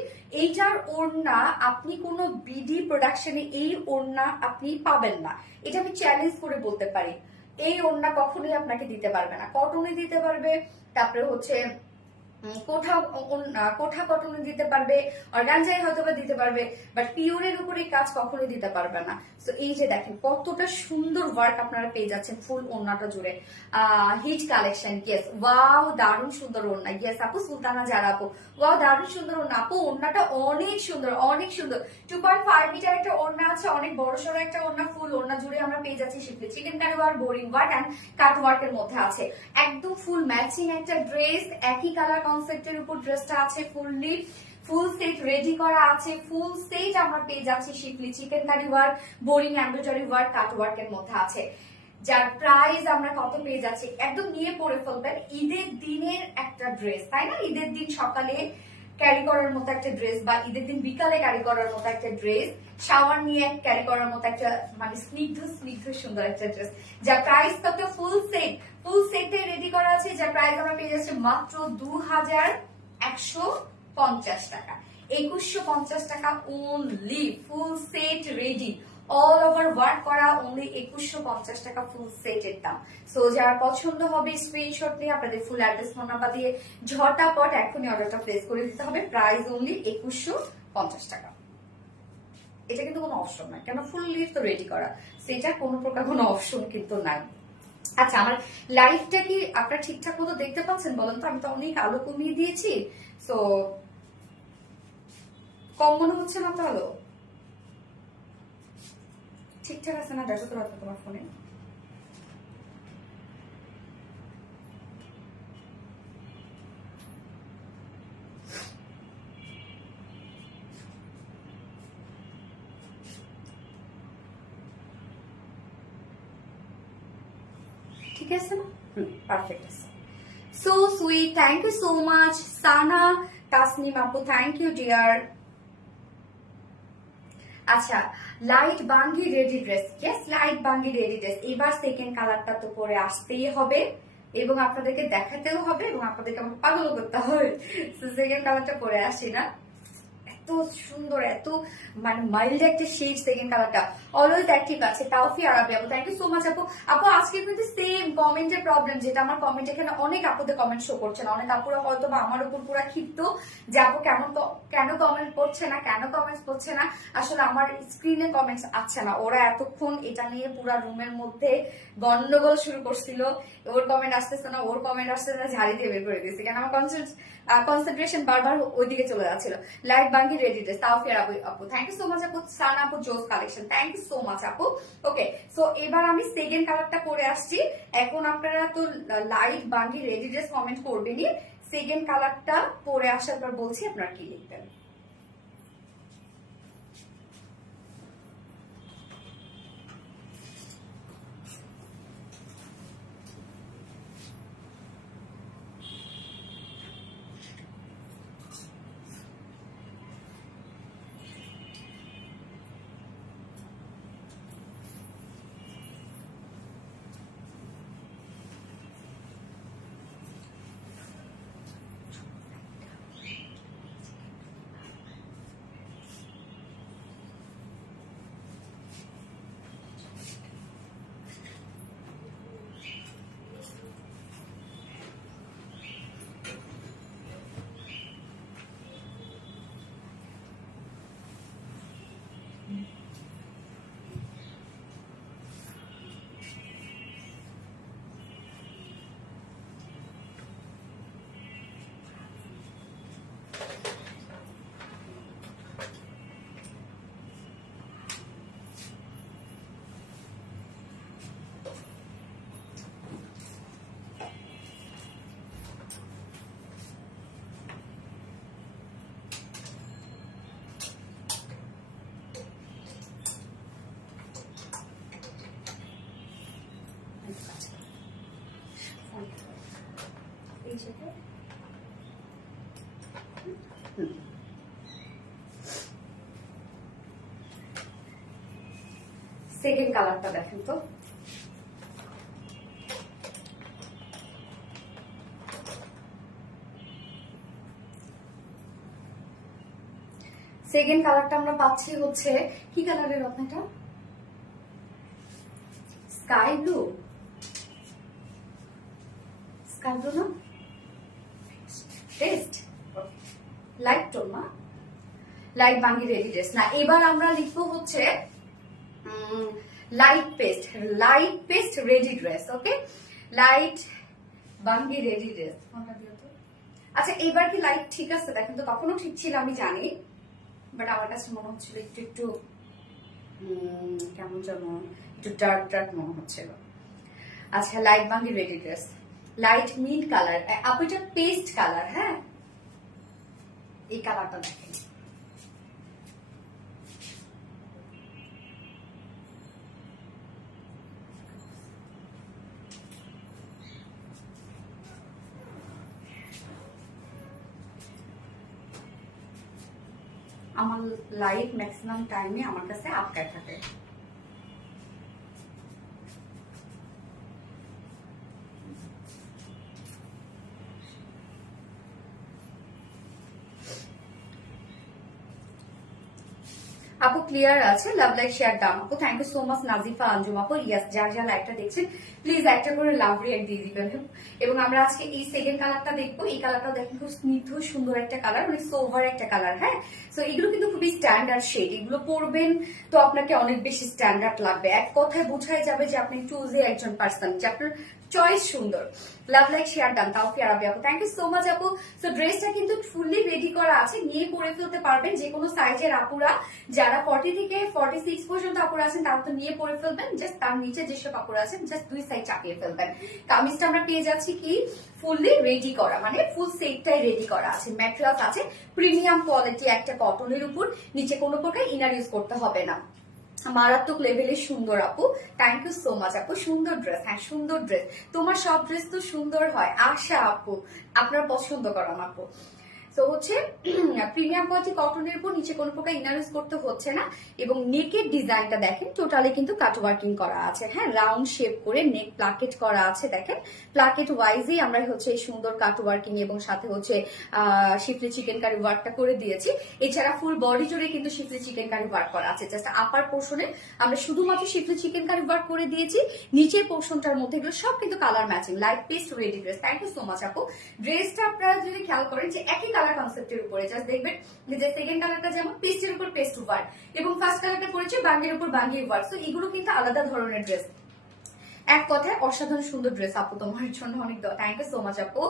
এইটার ওড়না আপনি কোনো বিডি প্রোডাকশনে এই ওড়না আপনি পাবেন না, এটা আমি চ্যালেঞ্জ করে বলতে পারি। এই ওড়না কখনোই আপনাকে দিতে পারবে না। কটনে দিতে পারবে, তারপরে হচ্ছে কোঠা কটনে দিতে পারবে, অর্গানজায় হয়তো বা দিতে পারবে, বাট পিওরের উপরে কাজ কখনোই দিতে পারবে না। তো এই যে দেখেন কতটা সুন্দর ওয়ার্ক আপনারা পেয়ে যাচ্ছেন ফুল ওড়নাটা জুড়ে। হিট কালেকশন, ইয়েস, ওয়াও দারুণ সুন্দর ওড়না। ইয়েস আপু, সুলতানা যারা আপু, ওয়াও দারুণ সুন্দর ওড়না আপু। ওড়নাটা অনেক সুন্দর, অনেক সুন্দর। 2.5 মিটার একটা ওড়না আছে, অনেক বড় সড়ো একটা ওড়না। ফুল ওড়না জুড়ে আমরা পেয়ে যাচ্ছি schiffli chikankari work, boring work and cut ওয়ার্কের মধ্যে আছে। একদম ফুল ম্যাচিং একটা ড্রেস, একই কালার কনসেপ্টের উপর ড্রেসটা আছে। ফুললি ফুল সেট রেডি করা আছে। ফুল সেট আমরা পেয়ে যাচ্ছি schiffli chikankari work, boring embroidery work, cut ওয়ার্কের মধ্যে আছে। যার প্রাইস আমরা কত পেয়ে যাচ্ছি, একদম নিয়ে পরে ফেলবেন। ঈদের দিনের একটা ড্রেস, তাই না? ঈদের দিন সকালে ক্যারি করার মতো একটা ড্রেস, বা ঈদের দিন বিকালে ক্যারি করার মতো একটা ড্রেস, শাওয়ার নিয়ে ক্যারি করার মতো একটা মানে স্নিগ্ধ স্নিগ্ধ সুন্দর একটা ড্রেস। যার প্রাইস কত, ফুল সেটে রেডি করা আছে। যার প্রাইস আমরা পেয়ে যাচ্ছি মাত্র 2150 টাকা, 2150 টাকা only. Full set ready, all over work করা, অনলি 2150 টাকা ফুল সেটের দাম। সো যার পছন্দ হবে স্ক্রিনশট নিয়ে আপনাদের ফুল অ্যাড্রেস ফোন নাম্বার দিয়ে ঝটাপট এখনই অর্ডারটা প্লেস করে দিতে হবে। প্রাইস অনলি 2150 টাকা। এটা কিন্তু কোনো অপশন নাই, কেন ফুল লিভ তো রেডি করা, সেটা কোনো প্রকার কোনো অপশন কিন্তু নাই। আচ্ছা, আমার লাইভটা কি আপনারা ঠিকঠাক মতো দেখতে পাচ্ছেন বলেন তো? আমি তো অনেক আলো কমিয়ে দিয়েছি, সো কম মনে হচ্ছে না তো আলো? ঠিকঠাক আছে না? দেখো তো তোমার ফোনে। ঠিক আছে না? পারফেক্ট আছে। So sweet, thank you so much. Sana Tasnim আপু, থ্যাংক ইউ ডিয়ার। আচ্ছা, লাইট বাঙ্গি রেডি ড্রেস, ইয়েস লাইট বাঙ্গি রেডি ড্রেস। এবার সেকেন্ড কালারটা তো পরে আসতেই হবে এবং আপনাদেরকে দেখাতেও হবে এবং আপনাদেরকে আমাকে পাগল করতে হবে। সেকেন্ড কালারটা পরে আসি না, এত সুন্দর, এত মানে মাইল্ড একটা শেড সেকেন্ড কালারটা। অলওয়েজ অ্যাক্টিভ আছে তাওফি আরাবি আপু, থ্যাংক ইউ সো মাচ আপু। আপু আজকে কিন্তু সেম কমেন্টের প্রবলেম, যেটা আমার কমেন্ট এখানে অনেক আপুদের কমেন্ট শো করছে না, অনেক আপুরা হয়তো বা আমার উপর পুরো ক্ষিপ্ত যে আপু কেন কমেন্ট করছে না, কেন কমেন্টস করছে না। আসলে আমার স্ক্রিনে কমেন্টস আসছে না, ওরা এতক্ষণ এটা নিয়ে পুরো রুমের মধ্যে গন্ডগোল শুরু করছিল, ওর কমেন্ট আসতেছে না, ওর কমেন্ট আসতেছে না, ঝাড়ি দিয়ে বের করে দিয়েছে, কেন আমার কনসেন্ট্রেশন বারবার ওইদিকে চলে যাচ্ছিল। লাইট বাঙ্গি রেডি ড্রেস তাওফি আরাবি আপু, থ্যাংক ইউ সো মাচ আপু। সান আপু জোস collection, thank you so much আপু। ওকে, সো এবার আমি সেকেন্ড কালারটা করে আসছি। এখন আপনারা তো লাইট বাঙ্গি রেডি ড্রেস কমেন্ট করবেনই, সেকেন্ড কালারটা পরে আসার পর বলছি আপনারা কি লিখবেন। সেকেন্ড কালারটা দেখেন তো, সেকেন্ড কালারটা আমরা পাচ্ছি হচ্ছে কি কালারের আপনাটা, স্কাই ব্লু, স্কাই ব্লু না, টেস্ট লাইট টোন না, লাইট বাঙ্গি রেডি ড্রেস না। এবার আমরা লিখবো হচ্ছে লাইট পেস্ট রেডি ড্রেস। ওকে, লাইট বাঙ্গি রেডি ড্রেস। আচ্ছা এবার কি লাইট ঠিক আছে? দেখেন তো, কখনো ঠিক ছিল আমি জানি, বাট আমার কাছে মনে হচ্ছিল একটু একটু কেমন যেন একটু ডার্ক ডার্ক মনে হচ্ছিল। আচ্ছা লাইট বাঙ্গি ready dress, light mint colour আপু, এটা পেস্ট কালার। হ্যাঁ এই কালারটা দেখেন, আমার লাইট ম্যাক্সিমাম টাইমে আমার কাছে আটকায় থাকে। আপু ক্লিয়ার আছে, লাভ লাইক শেয়ার দাম আপু, thank you so much Nazifa Anjum আপু। ইয়াস, যার যা লাইকটা দেখছেন প্লিজ একটা করে লাভ রিয়াক্ট দিয়ে দিবেন। এবং আমরা আজকে এই সেকেন্ড কালারটা দেখবো। এই কালারটা দেখেন খুব স্নিগ্ধ সুন্দর একটা কালার, মানে সোভার একটা কালার। হ্যাঁ, সো এগুলো কিন্তু খুবই স্ট্যান্ডার্ড শেড, এগুলো পরবেন তো আপনাকে অনেক বেশি স্ট্যান্ডার্ড লাগবে। এক কথায় বোঝাই যাবে যে আপনি চুজে একজন পার্সন, যে আপনার চয়েস সুন্দর। Love like share done Taufi Arabi আপু, থ্যাংক ইউ সো মাচ আপু। সো ড্রেসটা কিন্তু ফুললি রেডি করা আছে, নিয়ে পরে ফেলতে পারবেন যে কোনো সাইজের আপুরা, যারা 40 থেকে 46 পর্যন্ত আপুরা আছেন তারা তো নিয়ে পরে ফেলবেন। জাস্ট তার নিচে যেসব আপুরা আছেন জাস্ট দুই সাইড চাপিয়ে ফেলবেন। কামিজটা আমরা পেয়ে যাচ্ছি কি ফুললি রেডি করা, মানে ফুল সেটটাই রেডি করা আছে। ম্যাটেরিয়ালস আছে প্রিমিয়াম কোয়ালিটি, একটা কটনের উপর, নিচে কোনো প্রকার ইনার ইউজ করতে হবে না। মারাত্মক লেভেলের সুন্দর আপু, থ্যাংক ইউ সো মাচ আপু। সুন্দর ড্রেস, হ্যাঁ সুন্দর ড্রেস, তোমার সব ড্রেস তো সুন্দর হয়। আশা আপু আপনার পছন্দ করেন আপু। তো তো হচ্ছে প্রিমিয়াম কোয়ালিটি কটনের উপর নিচে কোনো প্রকার ইনার ইউজ করতে হচ্ছে না, এবং নেকের ডিজাইনটা দেখেন টোটালি কিন্তু কাট ওয়ার্কিং করা আছে। হ্যাঁ, রাউন্ড শেপ করে নেক প্লাকেট করা আছে। দেখেন প্লাকেট ওয়াইজই আমরা হচ্ছে এই সুন্দর কাট ওয়ার্কিং এবং সাথে হচ্ছে শিফলি চিকেন কারি ওয়ার্কটা করে দিয়েছি। এছাড়া ফুল বডি জুড়ে কিন্তু শিফলি চিকেন কারি ওয়ার্ক করা আছে। জাস্ট আপার পোর্শনে আমরা শুধুমাত্র শিফলি চিকেন কারি ওয়ার্ক করে দিয়েছি, নিচের পোর্শনটার মধ্যে এগুলো সব কিন্তু colour matching, light paste ready dress. Thank you so much আপু। ড্রেসটা আপনারা যদি খেয়াল করেন যে একই কালার কনসেপ্টের উপরে, জাস্ট দেখবেন যে সেকেন্ড কালারটা যেমন পেস্টের উপর পেস্ট ওয়ার্ক এবং ফার্স্ট কালারটা পড়েছে বাঙ্গির উপর বাঙ্গি ওয়ার্ক। তো এগুলো কিন্তু আলাদা ধরনের ড্রেস। এক কথায় অসাধারণ সুন্দর ড্রেস আপু, তোমার জন্য অনেক থ্যাংক ইউ সো মাচ আপু।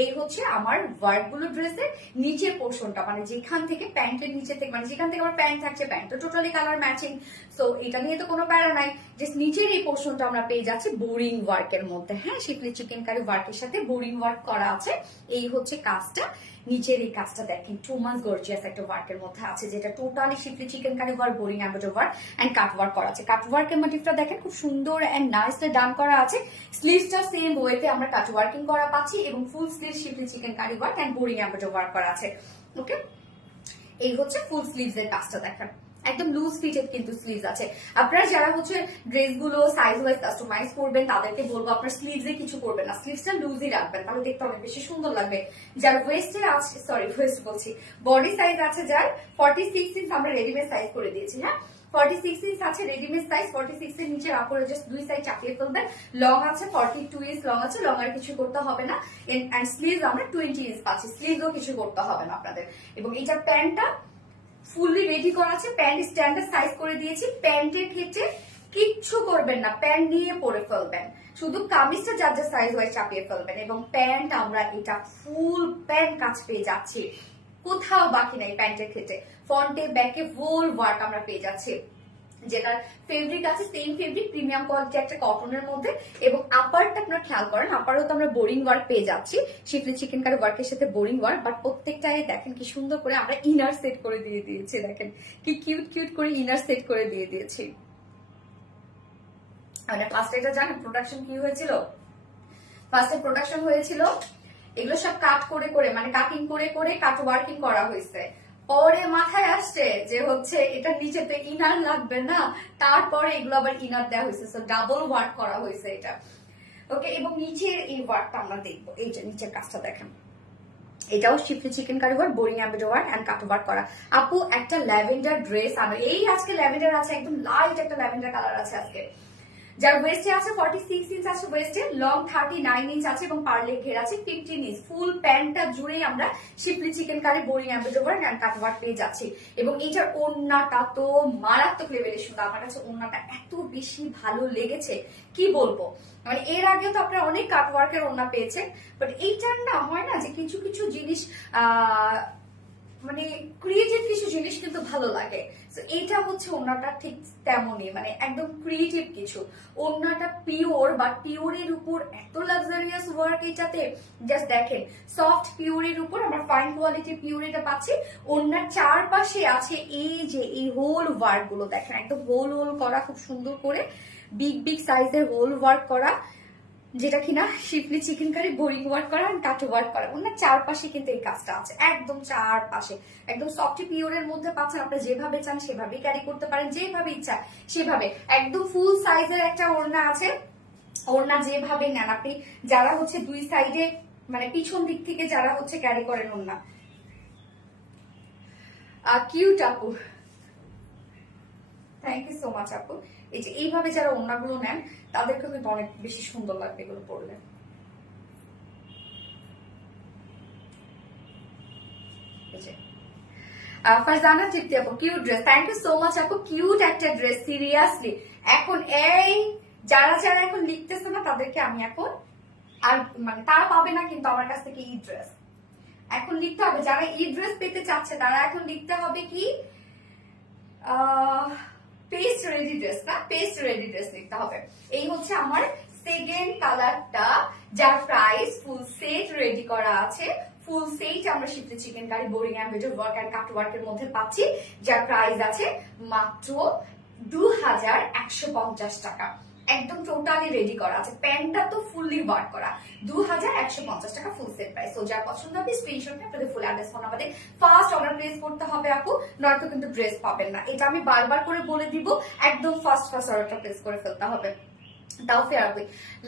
এই হচ্ছে আমার ওয়ার্ক গুলো ড্রেসের নিচের পোর্শনটা, মানে যেখান থেকে প্যান্টের নিচে থেকে, মানে যেখান থেকে আমার প্যান্ট থাকছে প্যান্ট তো টোটালি কালার ম্যাচিং। সো এটা নিয়ে তো কোনো প্যারা নাই। জাস্ট নিচের এই পোর্শনটা আমরা পেয়ে যাচ্ছি বোরিং ওয়ার্কের মধ্যে। হ্যাঁ, শিফলি চিকেন কারি ওয়ার্কের সাথে বোরিং ওয়ার্ক করা আছে। এই হচ্ছে কাজটা, নিচের এই কাজটা দেখেন টু মাস গর্জিয়াস একটা ওয়ার্কের মধ্যে আছে, যেটা totally schiffli chikankari work, boring embroidery work and cut work করা আছে। কাট ওয়ার্কের মোটিভটা দেখেন খুব সুন্দর এন্ড নাইসলি ডান করা আছে। স্লিভসটা সেম ওয়েতে আমরা কাট ওয়ার্কিং করা পাচ্ছি এবং full sleeve schiffli chikankari work and boring embroidery work করা আছে। ওকে, এই হচ্ছে ফুল স্লিভস এর কাজটা দেখেন, একদম লুজ ফিটেড কিন্তু স্লিভস আছে। আপনারা যারা হচ্ছে ড্রেস গুলো সাইজ ওয়াইজ কাস্টমাইজ করবেন তাদেরকে বলবো আপনার স্লিভসে কিছু করবেন না, স্লিভসটা লুজই রাখবেন, তাহলে দেখতে অনেক বেশি সুন্দর লাগবে। যারা ওয়েস্টের আছে, সরি ওয়েস্ট বলছি, বডি সাইজ আছে যার 46 ইঞ্চ আমরা রেডিমেড সাইজ করে দিয়েছি। হ্যাঁ, 46 ইঞ্চ আছে রেডিমেড সাইজ, 46 এর নিচে কাপড়ে জাস্ট দুই সাইড চাপিয়ে ফেলবেন। লং আছে 42 ইঞ্চ লং আছে, লং আর কিছু করতে হবে না। এন্ড স্লিভস আমরা 20 ইঞ্চ পাচ্ছি, স্লিভসও কিছু করতে হবে না আপনাদের। এবং এটা প্যান্টটা ফুললি রেডি করা আছে, প্যান্ট স্ট্যান্ডার্ড সাইজ করে দিয়েছি। প্যান্টের ক্ষেত্রে কিচ্ছু করবেন না, প্যান্ট নিয়ে পরে ফেলবেন, শুধু কামিজটা যার যার সাইজ ওয়াইজ চাপিয়ে ফেলবেন। এবং প্যান্ট আমরা এটা ফুল প্যান্ট কাজ পেয়ে যাচ্ছি, কোথাও বাকি নাই প্যান্টের ক্ষেত্রে। ফ্রন্টে ব্যাকে ফুল ওয়ার্ক আমরা পেয়ে যাচ্ছি, যেটার ফেব্রিক আছে সেম ফেব্রিক, প্রিমিয়াম কোয়ালিটি একটা কটনের মধ্যে। এবং আপারটা আপনারা খেয়াল করেন, আপারও তো আমরা বোরিং ওয়ার্ক পেয়ে যাচ্ছি, শিফলি চিকেন কারি ওয়ার্কের সাথে বোরিং ওয়ার্ক, বাট প্রত্যেকটাই দেখেন কি সুন্দর করে আমরা ইনার সেট করে দিয়ে দিয়েছি। দেখেন কি কিউট কিউট করে ইনার সেট করে দিয়ে দিয়েছি। মানে ফার্স্ট এটা জানেন প্রোডাকশন কি হয়েছিল, ফার্স্টে প্রোডাকশন হয়েছিল এগুলো সব কাট করে করে, মানে কাটিং করে করে কাট ওয়ার্কিং করা হয়েছে। পরে মাথায় আসছে যে হচ্ছে এটা নিচেতে ইনার লাগবে না, তারপরে এগুলো আবার ইনার দেওয়া হয়েছে, সো ডাবল ওয়ার্ক করা হয়েছে এটা। ওকে, এবং নিচের এই ওয়ার্কটা আমরা দেখবো, এই যে নিচের কাজটা দেখেন, এটাও schiffli chikankari work, boring embroidery work and cut work করা। আপু একটা ল্যাভেন্ডার ড্রেস আনো, এই আজকে ল্যাভেন্ডার আছে, একদম লাইট একটা ল্যাভেন্ডার কালার আছে আজকে, যার ওয়েস্টে আছে 46 ইঞ্চ আছে ওয়েস্টে, লং 39 ইঞ্চ আছে এবং পার্লে ঘের আছে 15 ইঞ্চ। ফুল প্যান্টটা জুড়েই আমরা schiffli chikankari, boring embroidery work and cut work পেয়ে যাচ্ছি। এবং এটার ওড়নাটা তো মারাত্মক লেভেলের সুন্দর, আমার কাছে ওড়নাটা এত বেশি ভালো লেগেছে কি বলবো। মানে এর আগে তো আপনারা অনেক কাট ওয়ার্কের ওড়না পেয়েছেন, বাট এইটার না হয় না যে কিছু কিছু জিনিস মানে ক্রিয়েটিভ কিছু জিনিস কিন্তু ভালো লাগে। এইটা হচ্ছে ওড়নাটা ঠিক তেমনই, মানে একদম ক্রিয়েটিভ কিছু। ওড়নাটা পিওর, বা পিওরের উপর এত লাক্সারিয়াস ওয়ার্ক এটাতে, জাস্ট দেখেন সফট পিওরের উপর আমরা ফাইন কোয়ালিটি পিওর এটা পাচ্ছি। ওড়নার চারপাশে আছে এই যে এই হোল ওয়ার্ক গুলো দেখেন, একদম হোল হোল করা, খুব সুন্দর করে বিগ বিগ সাইজের হোল ওয়ার্ক করা, যেটা কিনা শিফলি চিকেন কারি, বোরিং ওয়ার্ক করা, কাট ওয়ার্ক করা। ওনার চারপাশে কিন্তু এই কাজটা আছে, একদম চারপাশে একদম সফট পিওরের মধ্যে পাচ্ছেন। আপনি যেভাবে চান সেভাবেই ক্যারি করতে পারেন, যেভাবে ইচ্ছা সেভাবে। একদম ফুল সাইজের একটা ওড়না আছে, ওড়না যেভাবে নেন আপনি, যারা হচ্ছে দুই সাইডে মানে পিছন দিক থেকে যারা হচ্ছে ক্যারি করেন ওড়না, কিউট আপু, থ্যাংক ইউ সো মাচ আপু। এই যে এইভাবে যারা ওড়নাগুলো নেন তাদেরকে কিন্তু অনেক বেশি সুন্দর লাগবে এগুলো পরলে। ফারজানা তৃপ্তি আপু, cute dress, thank you so much আপু, কিউট একটা ড্রেস সিরিয়াসলি। এখন এই যারা যারা এখন লিখতেছে না তাদেরকে আমি এখন আর মানে তারা পাবে না কিন্তু আমার কাছ থেকে ই ড্রেস এখন লিখতে হবে। যারা ই ড্রেস পেতে চাচ্ছে তারা এখন লিখতে হবে কি পেস্ট রেডি ড্রেস, না পেস্ট রেডি ড্রেস লিখতে হবে। এই হচ্ছে আমার সেকেন্ড কালারটা, যার প্রাইস ফুল সেট রেডি করা আছে। ফুল সেট আমরা schiffli chikankari, boring embroidery work and cut ওয়ার্কের মধ্যে পাচ্ছি, যার প্রাইস আছে মাত্র 2150 টাকা। একদম টোটালি রেডি করা আছে। প্যান্টটা তো ফুললি ওয়ার্ক করা, 2150 টাকা ফুল সেট প্রাইস। তো যার পছন্দ হবে স্ক্রিনশট নিয়ে আপনাদের ফুল অ্যাড্রেস ফোন আমাদের ফার্স্ট অর্ডার প্লেস করতে হবে আপু, নয়তো কিন্তু ড্রেস পাবেন না। এটা আমি বারবার করে বলে দিব, একদম ফার্স্ট অর্ডারটা প্লেস করে ফেলতে হবে। তাও fair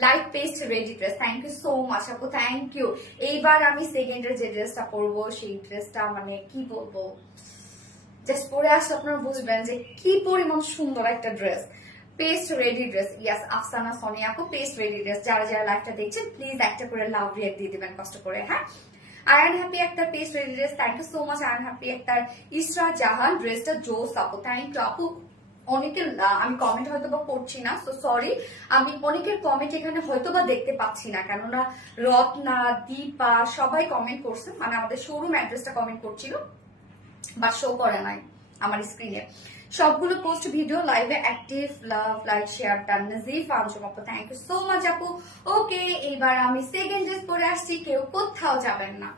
light paste ready dress, thank you so much আপু, থ্যাংক ইউ। এইবার আমি সেকেন্ডের যে ড্রেসটা পরবো সেই ড্রেসটা মানে কি বলবো, জাস্ট পরে আসলে আপনারা বুঝবেন যে কি পরিমাণ সুন্দর একটা ড্রেস। পেস্ট রেডি ড্রেস, ইয়াস আফসানা সোনিয়া আপু, পেস্ট রেডি ড্রেস। যারা যারা লাইভটা দেখছেন প্লিজ একটা করে লাভ রিয়েক্ট দিয়ে দিবেন কষ্ট করে, হ্যাঁ। আয়ন হ্যাপি একটা paste ready dress, thank you so much Ayon Happy একটা। ইসরা জাহান ড্রেসটা জোস আপু, থ্যাংক ইউ আপু। অনেকের আমি কমেন্ট হয়তো বা পড়ছি না, সো সরি, আমি অনেকের কমেন্ট এখানে হয়তো বা দেখতে পাচ্ছি না, কেননা রত্না দীপা সবাই কমেন্ট করছে, মানে আমাদের শোরুম অ্যাড্রেসটা কমেন্ট করছিল বা শো করে নাই আমার স্ক্রিনে। সবগুলো পোস্ট ভিডিও লাইভে অ্যাক্টিভ, লাভ লাইক শেয়ার ডান। নাজিফ আনজুম আপু, থ্যাংক ইউ সো মাচ আপু। ওকে, এবার আমি সেকেন্ড ড্রেস পরে আসছি, কেউ কোথাও যাবেন না।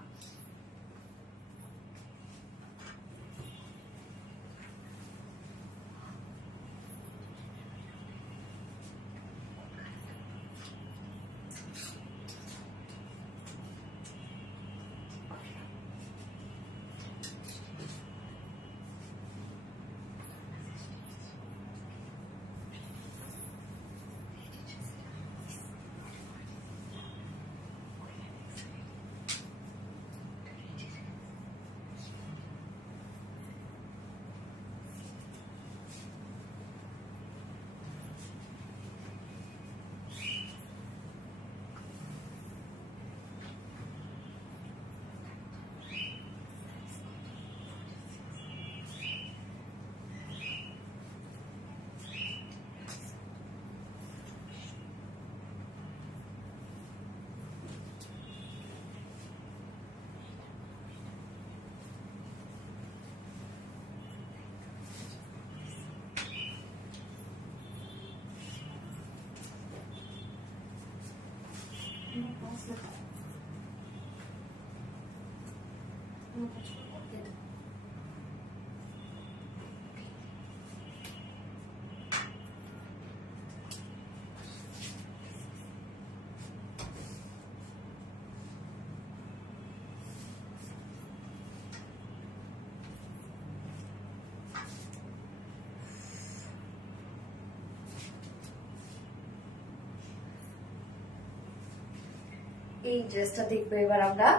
এই ড্রেসটা দেখবো এবার আমরা,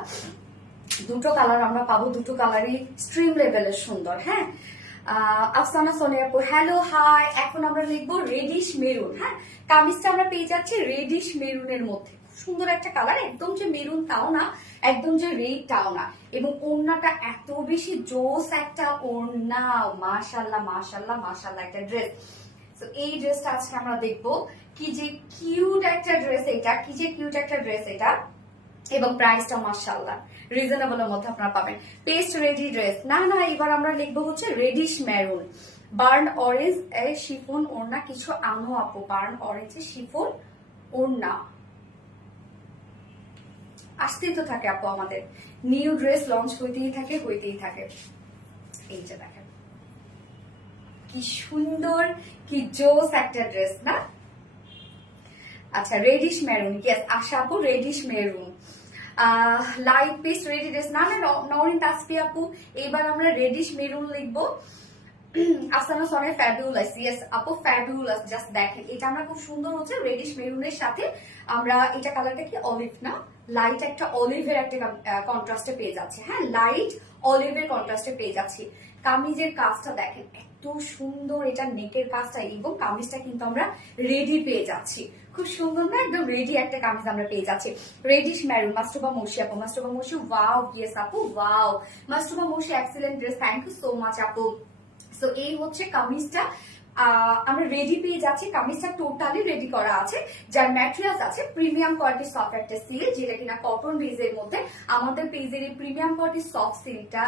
দুটো কালার আমরা পাবো, দুটো কালারই স্ট্রিম লেভেলের সুন্দর, হ্যাঁ। Afsana Soniapur hello hi. এখন আমরা লিখবো রেডিশ মেরুন, হ্যাঁ। কামিজটা আমরা পেয়ে যাচ্ছি রেডিশ মেরুনের মধ্যে, সুন্দর একটা কালার, একদম যে মেরুন তাও না, একদম যে রেড তাও না, এবং ওড়নাটা এত বেশি জোস একটা ওড়না, মাশাল্লাহ মাশাল্লাহ মাশাল্লাহ একটা ড্রেস। তো এই ড্রেসটা আজকে আমরা দেখবো, কি যে কিউট একটা ড্রেস এটা, কি যে কিউট একটা ড্রেস এটা, এবং প্রাইসটা মাশাআল্লাহ রিজনেবল এর মধ্যে আপনারা পাবেন। পেস্ট রেডি ড্রেস না না, এবার আমরা লিখবো হচ্ছে রেডিশ মেরুন, বার্ন অরেঞ্জ এ শিফন ওড়না, কিছু আনো আপু, বার্ন অরেঞ্জ শিফন ওড়না আসতেই তো থাকে আপু, আমাদের নিউ ড্রেস লঞ্চ হইতেই থাকে হইতেই থাকে। এই যে দেখেন কি সুন্দর, কি জোস একটা ড্রেস না। আচ্ছা রেডিশ মেরুন, ইয়েস আশা আপু radish maroon, light piece ready dress না না, নরিন তাসফি আপু। এবার আমরা রেডিশ মেরুন লিখবো। আফসানা সনের ফ্যাবুলাস, ইয়েস আপু ফ্যাবুলাস, জাস্ট দেখেন এটা আমরা খুব সুন্দর হচ্ছে রেডিশ মেরুনের সাথে আমরা, এটা কালারটা কি অলিভ না, লাইট একটা অলিভের একটা কন্ট্রাস্টে পেয়ে যাচ্ছে, হ্যাঁ লাইট অলিভের কন্ট্রাস্টে পেয়ে যাচ্ছি। কামিজের কাজটা দেখেন এত সুন্দর, এটা নেকের কাজটা, এবং কামিজটা কিন্তু আমরা রেডি পেয়ে যাচ্ছি, খুব সুন্দর না, একদম রেডি একটা কামিজ আমরা পেয়ে যাচ্ছি। রেডিশ মেরুন, মাস্টুবা মৌসি আপু, মাস্টুবা মৌসি ওয়াও, ইয়েস আপু wow, Mastuba Mousi excellent dress, thank you so much আপু। সো এই হচ্ছে কামিজটা, আমরা রেডি পেয়ে যাচ্ছি, কামিজটা টোটালি রেডি করা আছে, যার ম্যাটেরিয়ালস আছে প্রিমিয়াম কোয়ালিটি সফট একটা সিল্ক, যেটা কিনা কটন বেজের মধ্যে। আমাদের পেজের এই প্রিমিয়াম কোয়ালিটি সফট সিল্কটা,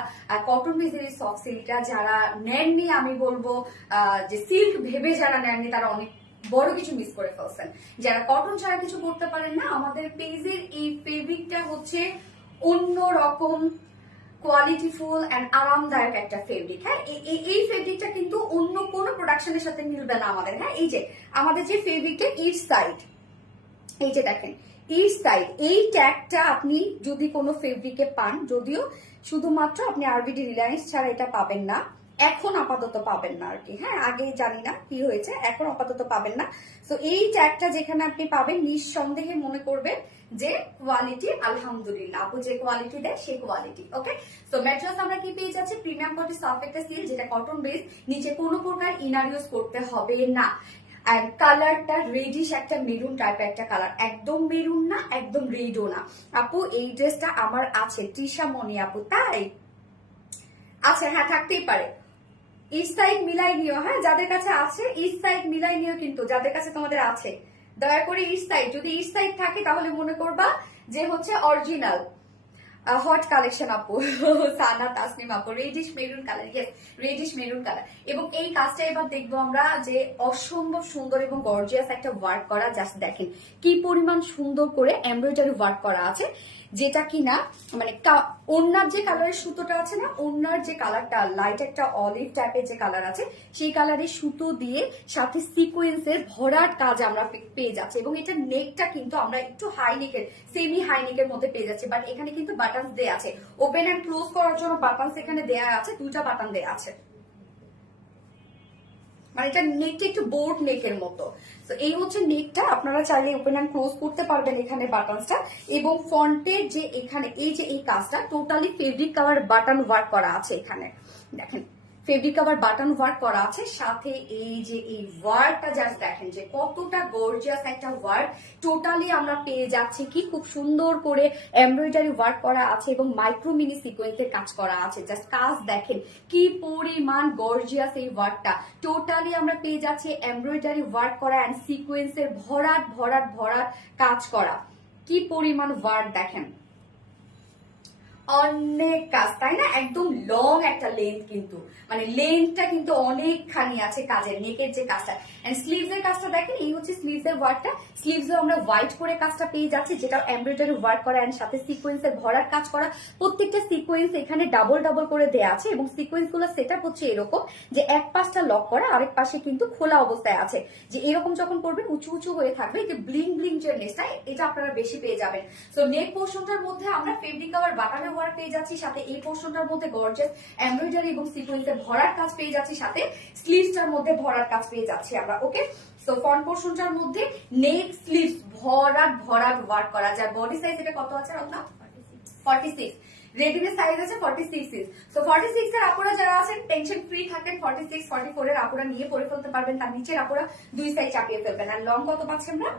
কটন বেজের এই সফট সিল্কটা যারা নেননি, আমি বলবো যে সিল্ক ভেবে যারা নেননি তারা অনেক বড় কিছু মিস করে ফেলছেন। যারা কটন ছাড়া কিছু করতে পারেন না, আমাদের পেজের এই ফেব্রিকটা হচ্ছে অন্য রকম কোয়ালিটিফুল এন্ড আরামদায়ক একটা ফেব্রিক। হ্যাঁ, এই ফেব্রিকটা কিন্তু অন্য কোনো প্রোডাকশনের সাথে মিলবে না আমাদের। হ্যাঁ, এই যে আমাদের যে ফেব্রিকটা ইচ সাইড, এই যে দেখেন ইচ সাইড, এই ট্যাগটা আপনি যদি কোনো ফেব্রিকে পান, যদিও শুধুমাত্র আপনি আরবিডি রিলায়েন্স ছাড়া এটা পাবেন না, এখন আপাতত পাবেন না আর কি। হ্যাঁ, আগে জানি না কি হয়েছে, এখন আপাতত পাবেন না। তো এই ট্যাগটা যেখানে আপনি পাবেন, নিঃসন্দেহে মনে করবেন যে কোয়ালিটি আলহামদুলিল্লাহ, আপু যে কোয়ালিটি দেয় সেই কোয়ালিটি। ওকে, সো ম্যাট্রেস আমরা কি পেয়ে যাচ্ছি, প্রিমিয়াম কোয়ালিটি সফট একটা সিল, যেটা কটন বেস, নিচে কোনো প্রকার ইনার ইউজ করতে হবে না। আর কালারটা রেডিশ একটা মেরুন টাইপের একটা কালার, একদম মেরুন না একদম রেডও না। আপু এই ড্রেসটা আমার আছে, তৃষা মনি আপু, তাই আচ্ছা, হ্যাঁ থাকতেই পারে। ইস্ট সাইড মিলাই নিও, হ্যাঁ যাদের কাছে আছে ইস্ট সাইড মিলাই নিও, কিন্তু যাদের কাছে তোমাদের আছে দয়া করে ইস্ট সাইড, যদি ইস্ট সাইড থাকে তাহলে মনে করবা যে হচ্ছে অরিজিনাল হট কালেকশন আপু। সানা তাসনিম আপু, radish maroon colour, yes radish maroon colour. এবং এই কাজটা এবার দেখবো আমরা যে অসম্ভব সুন্দর এবং গর্জিয়াস একটা ওয়ার্ক করা, জাস্ট দেখেন কি পরিমাণ সুন্দর করে এমব্রয়ডারি ওয়ার্ক করা আছে, যেটা কিনা মানে ওড়নার যে কালারের সুতোটা আছে না, ওড়নার যে কালারটা লাইট একটা অলিভ টাইপের যে কালার আছে, সেই কালারের সুতো দিয়ে সাথে সিকোয়েন্সের ভরাট কাজ আমরা পেয়ে যাচ্ছি। এবং এটা নেকটা কিন্তু আমরা একটু হাই নেকের, সেমি হাই নেকের মধ্যে পেয়ে যাচ্ছি, বাট এখানে কিন্তু বাটনস দেয়া আছে, ওপেন এন্ড ক্লোজ করার জন্য বাটনস এখানে দেয়া আছে, দুটা বাটন দেয়া আছে, মানে এটা নেকটা একটু বোর্ড নেকের মতো। তো এই হচ্ছে নেকটা, আপনারা চাইলে ওপেন এন্ড ক্লোজ করতে পারবেন এখানে বাটনসটা। এবং ফন্টের যে এখানে এই যে এই কাজটা totally fabric cover button work করা আছে, এখানে দেখেন ফেব্রিক কাভার বাটন ওয়ার্ক করা আছে, সাথে এই যে এই ওয়ার্কটা জাস্ট দেখেন যে কতটা গর্জিয়াস একটা ওয়ার্ক। টোটালি আমরা পেয়ে যাচ্ছি কি খুব সুন্দর করে এমব্রয়ডারি ওয়ার্ক করা আছে এবং মাইক্রো মিনি সিকোয়েন্সের কাজ করা আছে, জাস্ট কাজ দেখেন কি পরিমাণ গর্জিয়াস এই ওয়ার্কটা। টোটালি আমরা পেয়ে যাচ্ছি এমব্রয়ডারি ওয়ার্ক করা এন্ড সিকোয়েন্সের ভরাট ভরাট ভরাট কাজ করা, কি পরিমাণ ওয়ার্ক দেখেন, অনেক কাজ তাই না, একদম লং একটা লেন্থ, কিন্তু মানে লেন্থটা কিন্তু অনেকখানি আছে কাজের, নেকের যে কাজটা এন্ড স্লিভস এর কাজটা দেখেন, এই হচ্ছে স্লিভস এর ওয়ার্কটা। স্লিভস আমরা হোয়াইট করে কাজটা পেয়ে যাচ্ছি, যেটা এমব্রয়ডারি ওয়ার্ক করা এন্ড সাথে সিকোয়েন্সের ভরার কাজ করা। প্রত্যেকটা সিকোয়েন্স এখানে ডাবল ডাবল করে দেয়া আছে এবং সিকোয়েন্স গুলো সেটআপ হচ্ছে এরকম যে এক পাশটা লক করা, আরেক পাশে কিন্তু খোলা অবস্থায় আছে, যে এরকম যখন করবেন উঁচু উঁচু হয়ে থাকবে, এই যে ব্লিং ব্লিং যে নেকটা, এটা আপনারা বেশি পেয়ে যাবেন। সো নেক পোর্শনটার মধ্যে আমরা ফেব্রিক কাভার বাটনের ওয়ার্ক পেয়ে যাচ্ছি, সাথে এই পোর্শনটার মধ্যে গর্জিয়াস এমব্রয়ডারি এবং সিকোয়েন্সের ভরার কাজ পেয়ে যাচ্ছি, সাথে স্লিভসটার মধ্যে ভরার কাজ পেয়ে যাচ্ছি আমরা। ওকে, সো ফ্রন্ট পোর্শনটার মধ্যে নেক স্লিভস ভরাট ভরাট ওয়ার্ক করা যায়। বডি সাইজ এটা কত আছে রত্না? 46। রেডিমেড সাইজ আছে 46 ইঞ্চ। সো 46 এর আপুরা যারা আছেন টেনশন ফ্রি থাকেন, 46 44 এর আপুরা নিয়ে পরে ফেলতে পারবেন, তার নিচের আপুরা দুই সাইজ চাপিয়ে ফেলবেন। আর লং কত পাচ্ছেন না?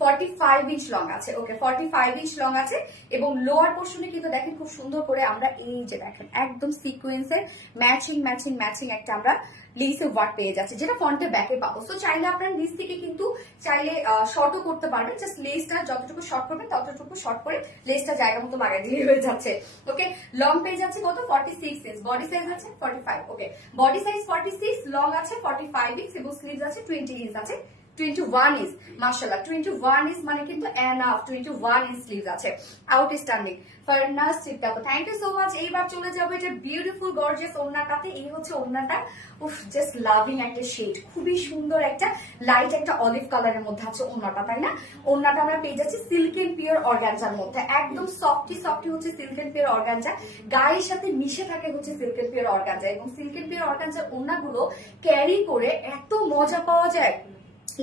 45 ইঞ্চ লং আছে। ওকে, 45 ইঞ্চ লং আছে। এবং লোয়ার পোর্শনে কিন্তু দেখেন খুব সুন্দর করে আমরা এই যে দেখেন একদম সিকোয়েন্সের ম্যাচিং ম্যাচিং ম্যাচিং একটা আমরা লেসের ওয়ার্ক পেয়ে যাচ্ছে, যেটা ফ্রন্টে ব্যাকে পাবো। সো চাইলে আপনার নিচ থেকে কিন্তু চাইলে শর্টও করতে পারবেন, জাস্ট লেসটা যতটুকু শর্ট করবেন ততটুকু শর্ট করে লেসটা জায়গা মতো লাগাই দিয়ে হয়ে যাচ্ছে। ওকে, লং পেয়ে যাচ্ছে কত? 46 ইঞ্চ। বডি সাইজ আছে 45। ওকে, বডি সাইজ 46, লং আছে 45 ইঞ্চ এবং স্লিভস আছে 20 ইঞ্চ আছে, 21 ইঞ্চ। মাশাআল্লাহ 21 ইঞ্চ মানে কিন্তু এনাফ, 21 ইঞ্চ স্লিভস আছে, outstanding. Farnas Chiptapo, thank you so much. এইবার চলে যাবো এটা বিউটিফুল গর্জিয়াস ওড়নাটাতে। এই হচ্ছে ওড়নাটা, উফ জাস্ট লাভিং একটা শেড, খুবই সুন্দর একটা লাইট একটা অলিভ কালারের মধ্যে আছে ওড়নাটা, তাই না? ওড়নাটা আমরা পেয়ে যাচ্ছি সিল্ক এন্ড পিওর অর্গানজার মধ্যে, একদম সফটি সফটি হচ্ছে সিল্ক এন্ড পিওর অর্গানজা, গায়ের সাথে মিশে থাকে হচ্ছে সিল্ক এন্ড পিওর অর্গানজা। এবং সিল্ক এন্ড পিওর অর্গানজার ওড়নাগুলো ক্যারি করে এত মজা পাওয়া যায়,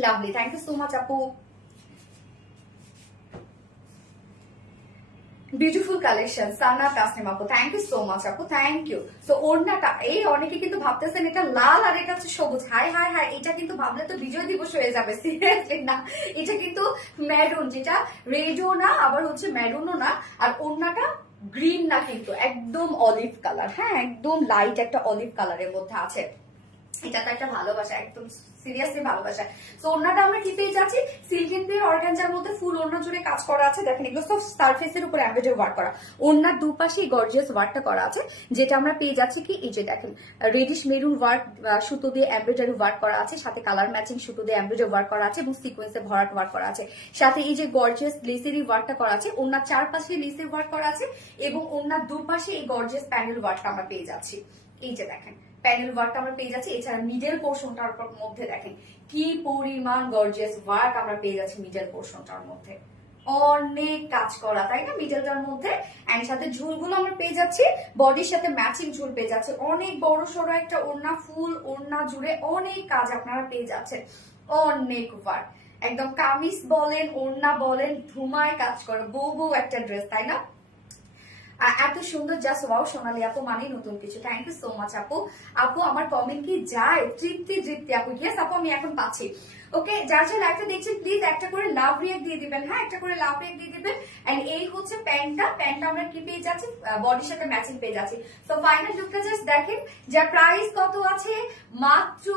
lovely. Thank you so much আপু, বিউটিফুল কালেকশন। সানা তাসনিম আপু, থ্যাংক ইউ সো মাচ আপু, থ্যাংক ইউ। সো ওড়নাটা এই অনেকে কিন্তু ভাবতেছেন এটা লাল আর এটা হচ্ছে সবুজ, হাই হাই হাই, এটা কিন্তু ভাবলে তো বিজয় দিবস হয়ে যাবে, সিরিয়াসলি না, এটা কিন্তু ম্যারুন, যেটা রেডও না আবার হচ্ছে ম্যারুনও না। আর ওড়নাটা গ্রিন না, কিন্তু একদম অলিভ কালার, হ্যাঁ একদম লাইট একটা অলিভ কালারের মধ্যে আছে। এটা তো একটা ভালোবাসা, একদম সিরিয়াসলি ভালোবাসা। তো ওড়নাটা আমরা কি পেয়ে যাচ্ছি, সিল্কেন দিয়ে অর্গানজার মধ্যে ফুল ওড়না জুড়ে কাজ করা আছে। দেখেন এগুলো সব সারফেসের উপর এমব্রয়ডারি ওয়ার্ক করা, ওড়নার দুপাশে গর্জিয়াস ওয়ার্কটা করা আছে, যেটা আমরা পেয়ে যাচ্ছি কি এই যে দেখেন রেডিশ মেরুন ওয়ার্ক সুতো দিয়ে এমব্রয়ডারি ওয়ার্ক করা আছে, সাথে কালার ম্যাচিং সুতো দিয়ে এমব্রয়ডারি ওয়ার্ক করা আছে এবং সিকোয়েন্সে ভরাট ওয়ার্ক করা আছে, সাথে এই যে গর্জিয়াস লেসেরি ওয়ার্কটা করা আছে, ওড়নার চারপাশে লেসের ওয়ার্ক করা আছে এবং ওড়নার দুপাশে এই গর্জিয়াস প্যানেল ওয়ার্কটা আমরা পেয়ে যাচ্ছি। এই যে দেখেন প্যানেল ওয়ার্কটা আমরা পেয়ে যাচ্ছি। এছাড়া মিডল পোর্শনটার মধ্যে দেখেন কি পরিমাণ গর্জিয়াস ওয়ার্ক আমরা পেয়ে যাচ্ছি মিডল পোর্শনটার মধ্যে, অনেক কাজ করা তাই না মিডলটার মধ্যে। এন্ড সাথে ঝুলগুলো আমরা পেয়ে যাচ্ছি বডির সাথে ম্যাচিং ঝুল পেয়ে যাচ্ছে, অনেক বড় সড়ো একটা ওড়না, ফুল ওড়না জুড়ে অনেক কাজ আপনারা পেয়ে যাচ্ছেন, অনেক ওয়ার্ক, একদম কামিজ বলেন ওড়না বলেন ধুমায় কাজ করে, বউ বউ একটা ড্রেস তাই না। এত সুন্দর জাস্ট ওয়াও সোনালী আপু মানে নতুন কিছু, থ্যাংক ইউ সো মাচ আপু। আপু আমার কমেন্ট কি যায়, তৃপ্তি তৃপ্তি আপু, ইয়েস আপু আমি এখন পাচ্ছি। ওকে যার যার লাইভটা দেখছেন প্লিজ একটা করে লাভ রিয়েক্ট দিয়ে দিবেন, হ্যাঁ একটা করে লাভ রিয়েক্ট দিয়ে দিবেন। এন্ড এই হচ্ছে প্যান্টটা আমরা কি পেয়ে যাচ্ছি, বডির সাথে ম্যাচিং পেয়ে যাচ্ছি। তো ফাইনাল লুকটা জাস্ট দেখেন, যার প্রাইস কত আছে মাত্র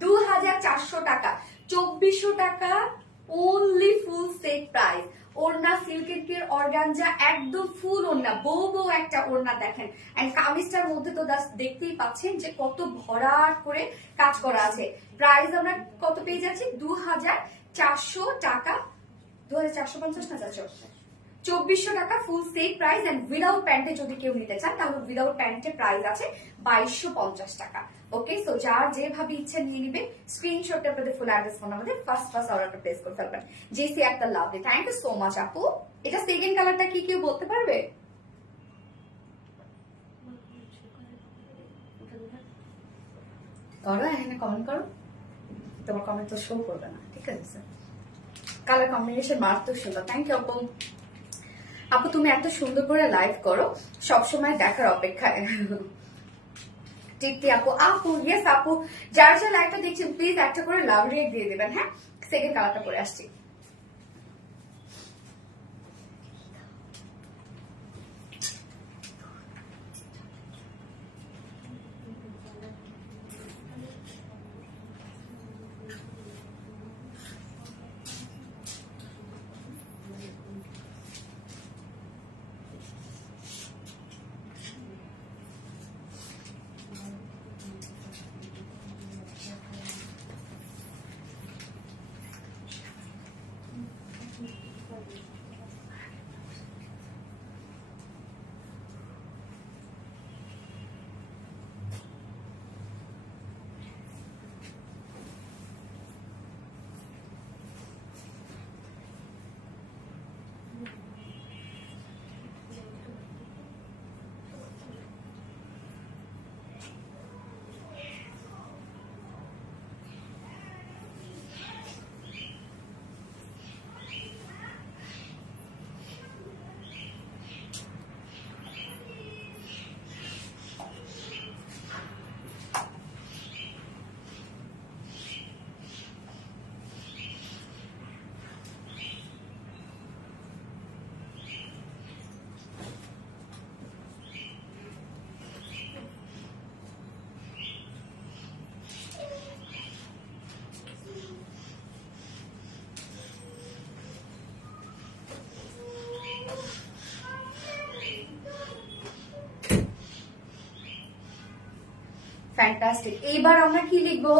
2400 টাকা, 2400 টাকা ওনলি ফুল সেট প্রাইস। ওড়না সিল্কের কের অর্গানজা একদম ফুল ওড়না, বউ বউ একটা ওড়না দেখেন। এন্ড কামিজটার মধ্যে তো দেখতেই পাচ্ছেন যে কত ভরাট করে কাজ করা আছে। প্রাইস আমরা কত পেয়ে যাচ্ছি 2400 টাকা, 2450 না 2400 টাকা full set price. And without প্যান্টে যদি কেউ নিতে চান তাহলে উইদাউট প্যান্টের প্রাইস আছে 2250 টাকা। ওকে সো যার যেভাবে ইচ্ছা নিয়ে নিবে, স্ক্রিনশটটা পেতে ফুল অ্যাড্রেস ফোন আমাদের ফার্স্ট অর্ডারটা প্লেস করে ফেলবেন। জেসি একটা lovely, thank you so much আপু। এটা সেকেন্ড কালারটা কি কেউ বলতে পারবে? করো এখানে কমেন্ট করো, তোমার কমেন্ট তো শো করবে না, ঠিক আছে। কালার কম্বিনেশন মারাত্মক সুন্দর, থ্যাংক ইউ আপু। আপু তুমি এত সুন্দর করে লাইভ করো, সবসময় দেখার অপেক্ষায়। তৃপ্তি আপু, আপু ইয়েস আপু, যারা যারা লাইভটা দেখছেন প্লিজ একটা করে লাভ রিয়েক্ট দিয়ে দেবেন, হ্যাঁ সেকেন্ড কালারটা পরে আসছি। ফ্যান্টাস্টিক। এইবার আমরা কি লিখবো,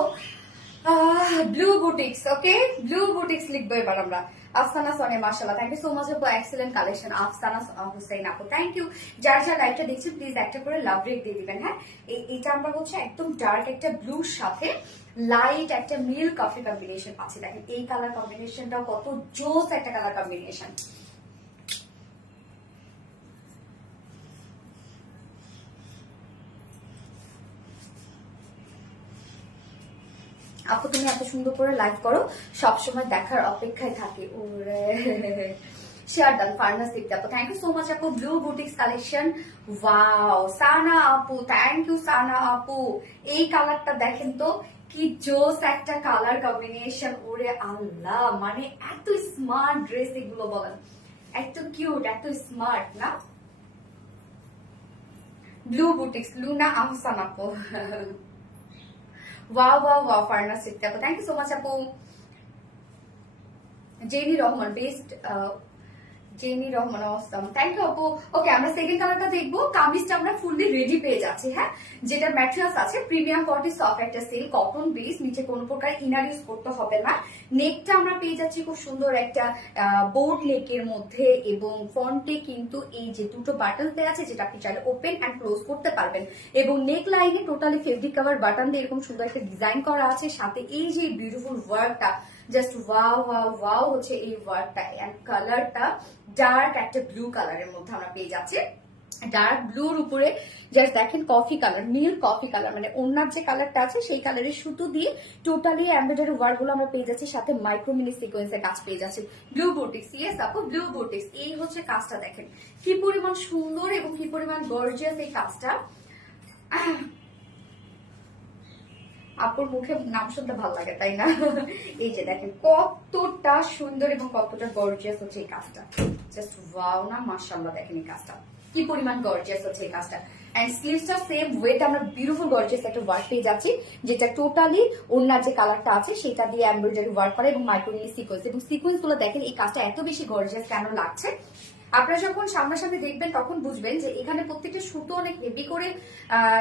Blue Boutiques. Okay Blue Boutiques লিখবো এবার আমরা। আফসানা সোনে মাশাআল্লাহ, thank you so much for excellent collection. Afsana Hussain আপু, থ্যাংক ইউ। যার যার লাইভটা দেখছেন প্লিজ একটা করে লাভ রেক দিয়ে দিবেন, হ্যাঁ। এইটা আমরা হচ্ছে একদম ডার্ক একটা ব্লুর সাথে লাইট একটা মিল্ক কফি কম্বিনেশন আছে। দেখেন এই কালার কম্বিনেশনটাও কত জোস একটা কালার কম্বিনেশন। আপু তুমি এত সুন্দর করে লাইভ করো, সবসময় দেখার অপেক্ষায় থাকি। ওরে শেয়ার ডান ফার্নাস দীপ্তি আপু, থ্যাংক ইউ সো মাচ আপু। Blue boutiques collection, wow. Sana আপু, থ্যাংক ইউ সানা আপু। এই কালারটা দেখেন তো কি জোস একটা কালার কম্বিনেশন। ওরে আল্লাহ, মানে এত স্মার্ট ড্রেস এগুলো বলেন, এত কিউট এত স্মার্ট না। ব্লু বুটিক্স, লুনা আহসান আপু। Wow wow wow Farnas Sifti আপু, থ্যাংক ইউ সো মাচ আপু। Jenny Rahman best, Jenny Rahman awesome, thank you আপু। ওকে, আমরা সেকেন্ড কালারটা দেখবো। কামিজটা আমরা ফুললি রেডি পেয়ে যাচ্ছি, হ্যাঁ, যেটা ম্যাটেরিয়ালস আছে প্রিমিয়াম কোয়ালিটি সফট একটা সিল্ক কটন বেস, নিচে কোনো প্রকার ইনার ইউজ করতে হবে না। নেকটা আমরা পেয়ে যাচ্ছি খুব সুন্দর একটা বোর্ড নেকের মধ্যে, এবং ফ্রন্টে কিন্তু এই যে দুটো বাটন দেওয়া আছে, যেটা আপনি চাইলে ওপেন অ্যান্ড ক্লোজ করতে পারবেন, এবং নেক লাইনে টোটালি ফেব্রিক কাভার বাটন দিয়ে এরকম সুন্দর একটা ডিজাইন করা আছে, সাথে এই যে বিউটিফুল ওয়ার্কটা, জাস্ট ওয়াও ওয়াও ওয়াও হচ্ছে এই ওয়ার্কটা। এন্ড কালারটা ডার্ক একটা ব্লু কালারের মধ্যে আমরা পেয়ে যাচ্ছি, ডার্ক ব্লুর উপরে জাস্ট দেখেন coffee colour, milk coffee colour, মানে ওনার যে কালারটা আছে সেই কালারের সুতো দিয়ে টোটালি এমব্রয়ডারি ওয়ার্ক গুলো আমরা পেয়ে যাচ্ছি, সাথে মাইক্রো মিনি সিকোয়েন্সের কাজ পেয়ে যাচ্ছি। ব্লু বুটিক্স, ইয়েস আপু ব্লু বুটিক্স, এই হচ্ছে কাজটা দেখেন কি পরিমাণ সুন্দর এবং কি পরিমাণ গর্জিয়াস এই কাজটা। আপুর মুখে নাম শুনতে ভালো লাগে, তাই না? এই যে দেখেন কতটা সুন্দর এবং কতটা গর্জিয়াস হচ্ছে এই কাজটা, জাস্ট ওয়াও না, মাশাআল্লাহ। দেখেন এই কাজটা কি পরিমাণ গর্জিয়াস হচ্ছে এই কাজটা। এন্ড স্লিভসটা সেম ওয়েট আমরা বিউটিফুল গর্জিয়াস একটা ওয়ার্ক পেয়ে যাচ্ছি, যেটা টোটালি ওনার যে কালারটা আছে সেটা দিয়ে এমব্রয়ডারি ওয়ার্ক করা এবং মাইক্রোমিনি সিকোয়েন্স, এবং সিকোয়েন্স গুলো দেখেন এই কাজটা এত বেশি গর্জিয়াস কেন লাগছে। আপনারা যখন সামনাসামনি দেখবেন তখন বুঝবেন যে এখানে প্রত্যেকটা সুতো অনেক হেভি করে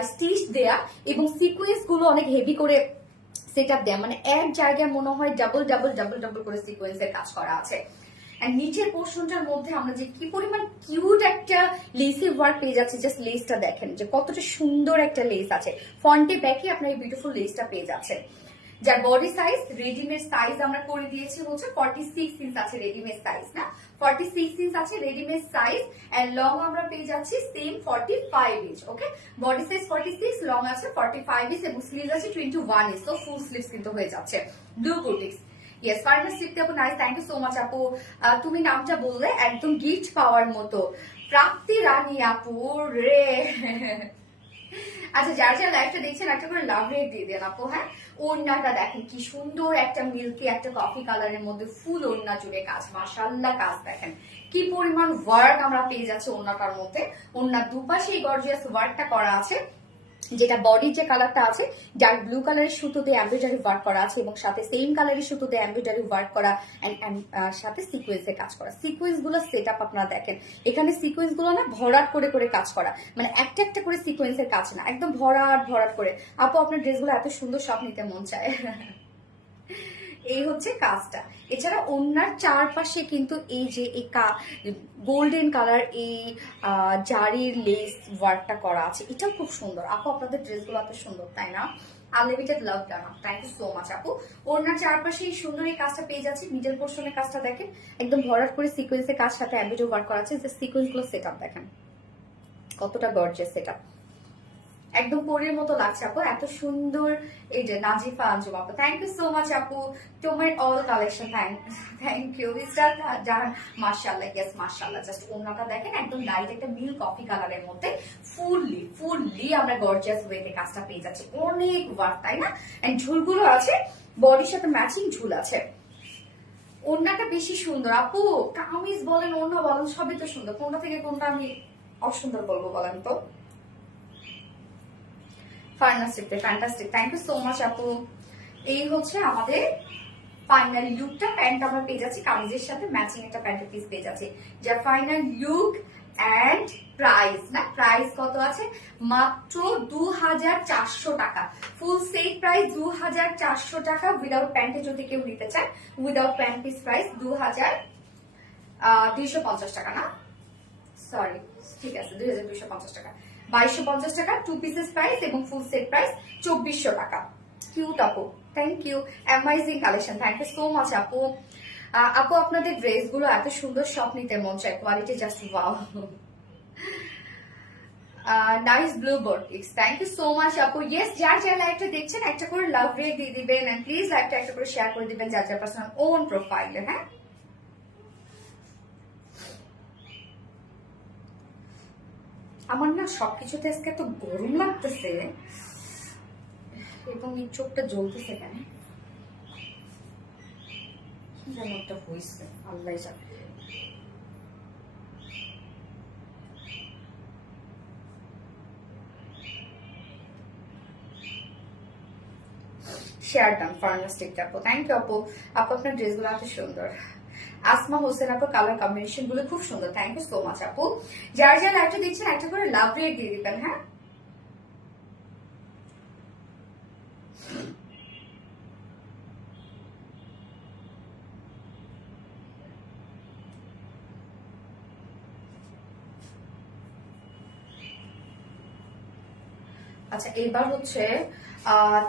স্টিচ দেয়া, এবং সিকোয়েন্স গুলো অনেক হেভি করে সেট আপ দেয়া, মানে এক জায়গায় মনে হয় ডাবল ডাবল ডাবল ডাবল করে সিকোয়েন্সের কাজ করা আছে। আর নিচের পোর্শনটার মধ্যে আমরা যে কি পরিমাণ কিউট একটা লেসি ওয়ার্ক পেয়ে যাচ্ছি, জাস্ট লেসটা দেখেন যে কতটা সুন্দর একটা লেস আছে, ফ্রন্টে ব্যাকে আপনার এই বিউটিফুল লেসটা পেয়ে যাচ্ছে। যার বডি সাইজ রেডিমেড সাইজ আমরা করে দিয়েছি হচ্ছে 46 ইঞ্চ আছে রেডিমেড সাইজ, না 46 ইঞ্চ আছে রেডিমেড সাইজ, এন্ড লং আমরা পেয়ে যাচ্ছি সেম 45 ইঞ্চ। ওকে, বডি সাইজ 46, লং আছে 45 ইঞ্চ, এবং স্লিভ আছে 21 ইঞ্চ, তো ফুল স্লিভস কিন্তু হয়ে যাচ্ছে। Blue Boutiques, yes Farnas Sifti আপু, nice, thank you so much আপু। তুমি নামটা বললে একদম গিফট পাওয়ার মতো, প্রাপ্তি রানী আপু রে। আচ্ছা, যারা যারা লাইভটা দেখছেন একটা করে লাভ রেট দিয়ে দেন আপু, হ্যাঁ। ওড়নাটা দেখেন কি সুন্দর একটা মিল্কি একটা কফি কালারের মধ্যে ফুল ওড়না জুড়ে কাজ, মাশাআল্লাহ। কাজ দেখেন কি পরিমাণ ওয়ার্ক আমরা পেয়ে যাচ্ছি ওড়নাটার মধ্যে, ওড়নার দুপাশে এই গর্জিয়াস ওয়ার্কটা করা আছে, যেটা বডির যে কালারটা আছে ডার্ক ব্লু কালারের সুতো দিয়ে এমব্রয়ডারি ওয়ার্ক করা আছে, এবং সাথে সেম কালারের সুতো দিয়ে এমব্রয়ডারি ওয়ার্ক করা, সাথে সিকোয়েন্সের কাজ করা। সিকোয়েন্স গুলো সেট আপ আপনারা দেখেন, এখানে সিকোয়েন্স গুলো না ভরাট করে করে কাজ করা, মানে একটা একটা করে সিকোয়েন্সের কাজ না, একদম ভরাট ভরাট করে। আপু আপনার ড্রেসগুলো এত সুন্দর, সব নিতে মন চায়। এই হচ্ছে কাজটা। এছাড়া ওনার চারপাশে কিন্তু এই যে এই গোল্ডেন কালার এই জারির লেস ওয়ার্কটা করা আছে, এটাও খুব সুন্দর। আপু আপনাদের ড্রেসগুলো এত সুন্দর, তাই না? আনলিমিটেড লাভ ডানা, থ্যাংক ইউ সো মাচ আপু। ওনার চারপাশে এই সুন্দর এই কাজটা পেয়ে যাচ্ছি। মিডল পোর্শনের কাজটা দেখেন একদম ভরাট করে সিকোয়েন্সের কাজ, সাথে এমব্রয়ডারি ওয়ার্ক করা আছে, যে সিকোয়েন্স গুলো সেট আপ দেখেন কতটা গর্জিয়াস সেট আপ, একদম পরের মতো লাগছে আপু, এত সুন্দর। এই যে নাজিফা আঞ্জুম আপু, থ্যাংক ইউ সো মাচ আপু, তোমার all collection, thank you mister Jahan, মাশাআল্লাহ, ইয়েস মাশাআল্লাহ। জাস্ট ওনাটা দেখেন একদম লাইট একটা মিল কফি কালারের মধ্যে ফুললি ফুললি আমরা গর্জিয়াস ওয়েতে কাজটা পেয়ে যাচ্ছি, অনেক ওয়ার্ক, তাই না? এন্ড ঝুলগুলো আছে, বডির সাথে ম্যাচিং ঝুল আছে। ওড়নাটা বেশি সুন্দর আপু, কামিজ বলেন ওড়না বলেন সবই তো সুন্দর, কোনটা থেকে কোনটা আমি অসুন্দর বলবো বলেন তো? Fantastic, thank you so much আপু। এই হচ্ছে আমাদের ফাইনাল লুকটা। প্যান্ট আমরা পেয়ে যাচ্ছি কামিজের সাথে ম্যাচিং একটা প্যান্টের পিস পেয়ে যাচ্ছি, যার ফাইনাল লুক এন্ড প্রাইস, না প্রাইস কত আছে? মাত্র 2400 টাকা। ফুল সেট প্রাইস 2400 টাকা, উইদাউট প্যান্টে যদি কেউ নিতে চায়, উইদাউট প্যান্ট পিস প্রাইস 2250 টাকা, না সরি ঠিক আছে 2250 টাকা, 2250 টাকা টু পিসেস প্রাইস, এবং ফুল সেট প্রাইস 2400 টাকা। কিউট আপু, thank you, amazing collection, thank you so much আপু। আপু আপনাদের ড্রেস গুলো এত সুন্দর, সব নিতে মন চায়, quality just wow. Nice blue boutiques, thank you so much আপু। ইয়েস, যার যার লাইভটা দেখছেন একটা করে লাভ রেট দিয়ে দিবেন, এন্ড প্লিজ লাইভটা একটা করে শেয়ার করে দিবেন যার যার পার্সোনাল ওন প্রোফাইলে, হ্যাঁ। আমার না সবকিছুতে আজকে এত গরম লাগতেছে এবং এই চোখটা জ্বলতেছে কেন, কি যেন একটা হয়েছে, আল্লাহ জানে। শেয়ার ডান ফান্টাস্টিক আপু, থ্যাংক ইউ আপু। আপু আপনার ড্রেসগুলো এত সুন্দর। আসমা হোসেন আপু কালার কম্বিনেশন গুলো খুব সুন্দর, থ্যাংক ইউ সো মাচ আপু। যার যার লাইভটা দিচ্ছেন একটা করে লাভ রেট দিয়ে দিবেন। হ্যাঁ, আচ্ছা এবার হচ্ছে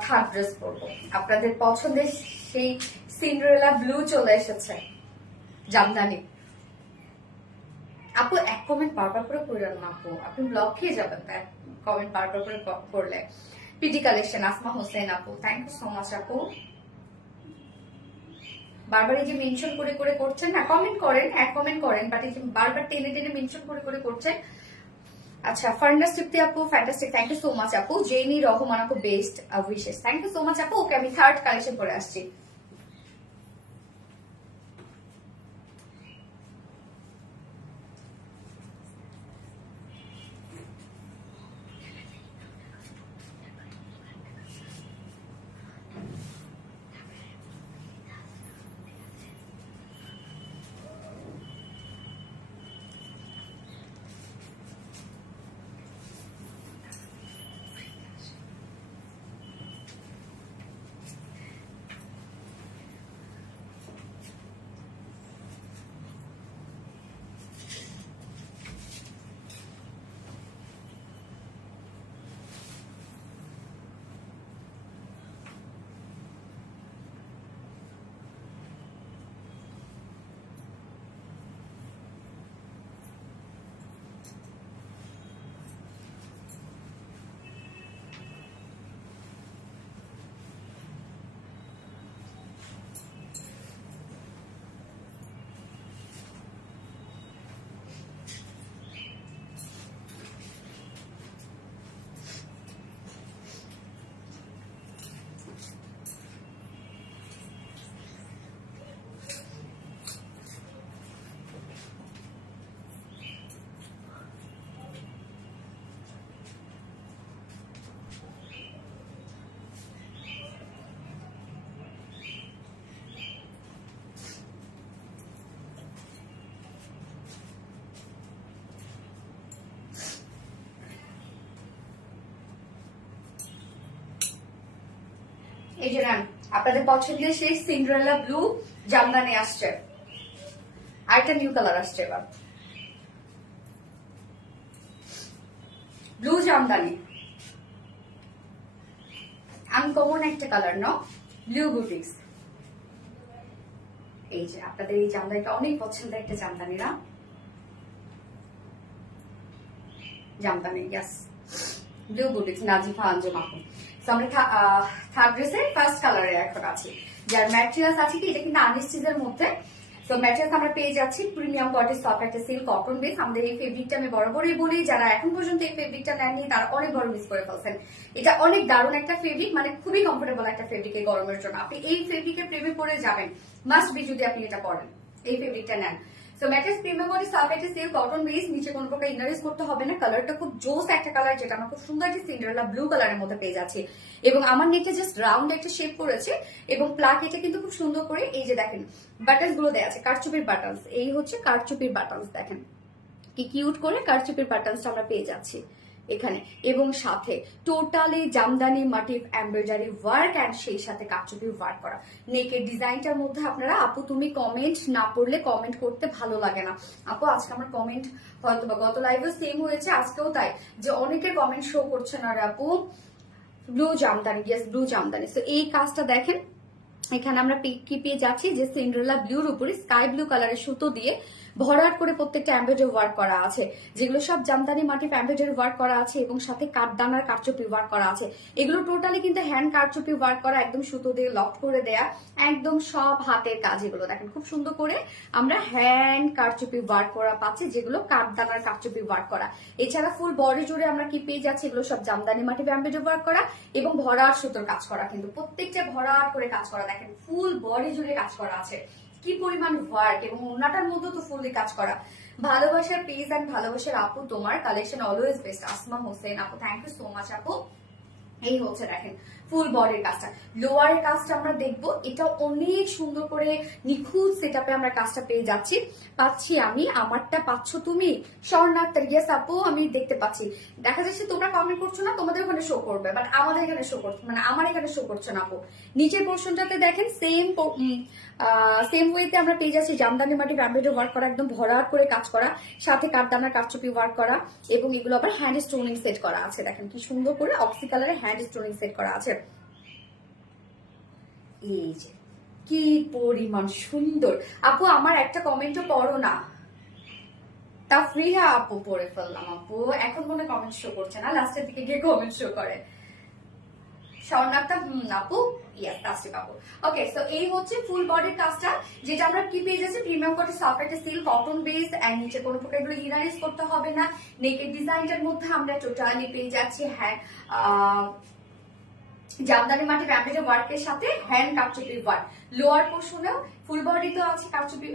থার্ড ড্রেস পরবো। আপনাদের পছন্দের সেই সিন্ডারেলা ব্লু চলে এসেছে, জামদানি। আপু এক কমেন্ট বারবার করে করেন না আপু, আপনি ব্লক খেয়ে যাবেন কমেন্ট বারবার করে করলে। পিটি কালেকশন আসমা হোসেন আপু, থ্যাংক ইউ সো মাচ আপু। বারবার এই যে মেনশন করে করে করছেন না, কমেন্ট করেন, এক কমেন্ট করেন, বাট এই যে বারবার টেনে টেনে মেনশন করে করে করছেন। আচ্ছা ফার্নাস তৃপ্তি আপু fantastic, thank you so much আপু। জেনি রহমান আপু best wishes, thank you so much আপু। ওকে আমি থার্ড কালেকশন করে আসছি। এই যে নেন আপনাদের পছন্দের সেই সিন্ডারেলা ব্লু জামদানি আসছে, আরেকটা নিউ কালার আসছে এবার ব্লু জামদানি, আনকমন একটা কালার ন, ব্লু বুটিক্স। এই যে আপনাদের এই জামদানিটা অনেক পছন্দের একটা জামদানি না, জামদানি ইয়াস ব্লু বুটিক্স নাজিফা আঞ্জুম আপু। আমরা থার্ড ড্রেসের ফার্স্ট কালারে এখন আছি, যার ম্যাটেরিয়ালস আছে কি এটা কিন্তু আনস্টিচের মধ্যে। তো ম্যাটেরিয়ালস আমরা পেয়ে যাচ্ছি প্রিমিয়াম কোয়ালিটির সফট একটা সিল্ক কটন বেস। আমাদের এই ফেব্রিকটা আমি বরাবরই বলি, যারা এখন পর্যন্ত এই ফেব্রিকটা নেননি তারা অনেক বড় মিস করে ফেলছেন। এটা অনেক দারুণ একটা ফেব্রিক, মানে খুবই কমফোর্টেবল একটা ফেব্রিক এই গরমের জন্য। আপনি এই ফেব্রিকের প্রেমে পড়ে যাবেন, মাস্ট বি যদি আপনি এটা পরেন, এই ফেব্রিকটা নেন। So materials premium quality soft একটা সিল্ক কটন বেস, নিচে কোনো প্রকার ইনারেস করতে হবে না। কালারটা খুব জোস একটা কালার, যেটা আমরা খুব সুন্দর একটা সিন্ডারেলা ব্লু কালারের মধ্যে পেয়ে যাচ্ছি। এবং আমার নেটে জাস্ট রাউন্ড একটা শেপ করেছে এবং প্লাক এটা কিন্তু খুব সুন্দর করে এই যে দেখেন বাটনস গুলো দেওয়া আছে, কারচুপির বাটনস। এই হচ্ছে কারচুপির বাটনস, দেখেন কি কিউট করে কারচুপির বাটনসটা আমরা পেয়ে যাচ্ছি এখানে। এবং সাথে totally jamdani motif embroidery work and সেই সাথে কারচুপি ওয়ার্ক করা। নেকের ডিজাইনটার মধ্যে আপনারা আপু তুমি কমেন্ট না পড়লে কমেন্ট করতে ভালো লাগে না আপু। আজকে আমার কমেন্ট হয়তো বা গত লাইভে সেম হয়েছে, আজকেও তাই, যে অনেকের কমেন্ট শো করছে না রে আপু। Blue jamdani, yes blue Jamdani. তো এই কাজটা দেখেন, এখানে আমরা কি পেয়ে যাচ্ছি যে সিন্ডারেলা ব্লুর উপরে স্কাই ব্লু কালারের সুতো দিয়ে ভরাট করে প্রত্যেকটা এমব্রয়ডারি ওয়ার্ক করা আছে, যেগুলো সব জামদানি মোটিভ এমব্রয়ডারি ওয়ার্ক করা আছে এবং সাথে কাঠদানার কারচুপি ওয়ার্ক করা আছে। এগুলো টোটালি কিন্তু হ্যান্ড কারচুপি ওয়ার্ক করা, একদম সুতো দিয়ে লক করে দেয়া, একদম সব হাতের কাজ। এগুলো দেখেন খুব সুন্দর করে আমরা হ্যান্ড কারচুপি ওয়ার্ক করা পাচ্ছি, যেগুলো কাঠদানার কারচুপি ওয়ার্ক করা। এছাড়া ফুল বডি জুড়ে আমরা কি পেয়ে যাচ্ছি, এগুলো সব জামদানি মোটিভ এমব্রয়ডারি ওয়ার্ক করা এবং ভরাট সুতোর কাজ করা, কিন্তু প্রত্যেকটা ভরাট করে কাজ করা। দেখেন ফুল বডি জুড়ে কাজ করা আছে, কি পরিমাণ ওয়ার্ক, এবং ওনাটার মধ্যে তো ফুললি কাজ করা। ভালোবাসার পেজ এন্ড ভালোবাসার আপু তোমার collection always best Asma Hossain আপু, থ্যাংক ইউ সো মাচ আপু। এই হচ্ছে দেখেন ফুল বডির কাজটা। লোয়ারের কাজটা আমরা দেখবো, এটা অনেক সুন্দর করে নিখুঁত সেটআপে আমরা কাজটা পেয়ে যাচ্ছি। পাচ্ছি আমি, আমারটা পাচ্ছ তুমি স্বর্ণাক্তার। ইয়েস আপু, আমি দেখতে পাচ্ছি। দেখা যাচ্ছে তোমরা কমেন্ট করছো না, তোমাদের ওখানে শো করবে, বাট আমাদের এখানে শো করছে, মানে আমার এখানে শো করছে না আপু। নিচের পোর্শনটাতে দেখেন সেম ওয়েতে আমরা পেয়ে যাচ্ছি জামদানি মাটি এমব্রয়ডারি ওয়ার্ক করা, একদম ভরাট করে কাজ করা, সাথে কাঠদানার কারচুপি ওয়ার্ক করা, এবং এগুলো আবার হ্যান্ড স্টোনিং সেট করা আছে। দেখেন কি সুন্দর করে অক্সি কালারে হ্যান্ড স্টোনিং সেট করা আছে। এই যে কি পরিমাণ সুন্দর। আপু আমার একটা কমেন্টও পড়ো না, তা ফ্রি। হ্যাঁ আপু পড়ে ফেললাম আপু, এখন কোনো কমেন্ট শো করছে না, লাস্টের দিকে গিয়ে কমেন্ট শো করে। স্বর্ণাক্তা আপু, ইয়েস তাসরিফ আপু। ওকে, সো এই হচ্ছে ফুল বডির কাজটা, যেটা আমরা কি পেয়ে যাচ্ছি প্রিমিয়াম কোয়ালিটি সফট একটা সিল্ক কটন বেস, এন্ড নিচে কোনো প্রকার এগুলো ইনারিস করতে হবে না। নেকের ডিজাইনটার মধ্যে আমরা টোটালি পেয়ে যাচ্ছি হ্যাঁ জামদানি মাটির এমব্রয়ডারি ওয়ার্কের সাথে হ্যান্ড কারচুপি ওয়ার্ক। লোয়ার পোর্শনেও ফুল বডি তো আছে কারচুপি,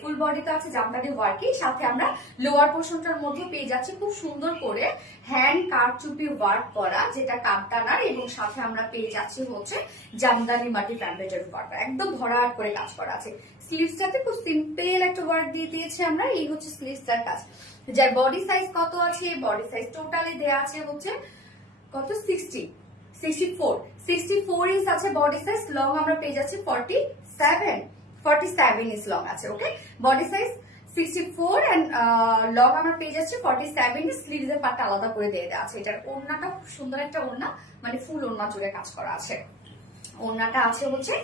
ফুল বডি তো আছে জামদানি ওয়ার্কের সাথে আমরা লোয়ার পোর্শনটার মধ্যে পেয়ে যাচ্ছি খুব সুন্দর করে হ্যান্ড কারচুপি ওয়ার্ক করা, যেটা কাঠদানার, এবং সাথে আমরা পেয়ে যাচ্ছি হচ্ছে জামদানি মাটির এমব্রয়ডারি ওয়ার্ক, একদম ভরাট করে কাজ করা আছে। স্লিভসটাতে খুব সিম্পল একটা ওয়ার্ক দিয়ে দিয়েছি আমরা। এই হচ্ছে স্লিভসটার কাজ, যার বডি সাইজ কত আছে, বডি সাইজ টোটালি দেয়া আছে হচ্ছে কত 64 ইঞ্চ আছে বডি সাইজ। লং আমরা পেয়ে যাচ্ছি 47 ইঞ্চ লং আছে। ওকে, বডি সাইজ 64 এন্ড লং আমরা পেয়ে যাচ্ছি 47 ইঞ্চ। স্লিভস এর পার্টটা আলাদা করে দিয়ে দেওয়া আছে। এটার ওড়নাটা খুব সুন্দর একটা ওড়না, মানে ফুল ওড়না জুড়ে কাজ করা আছে। ওড়নাটা আছে হচ্ছে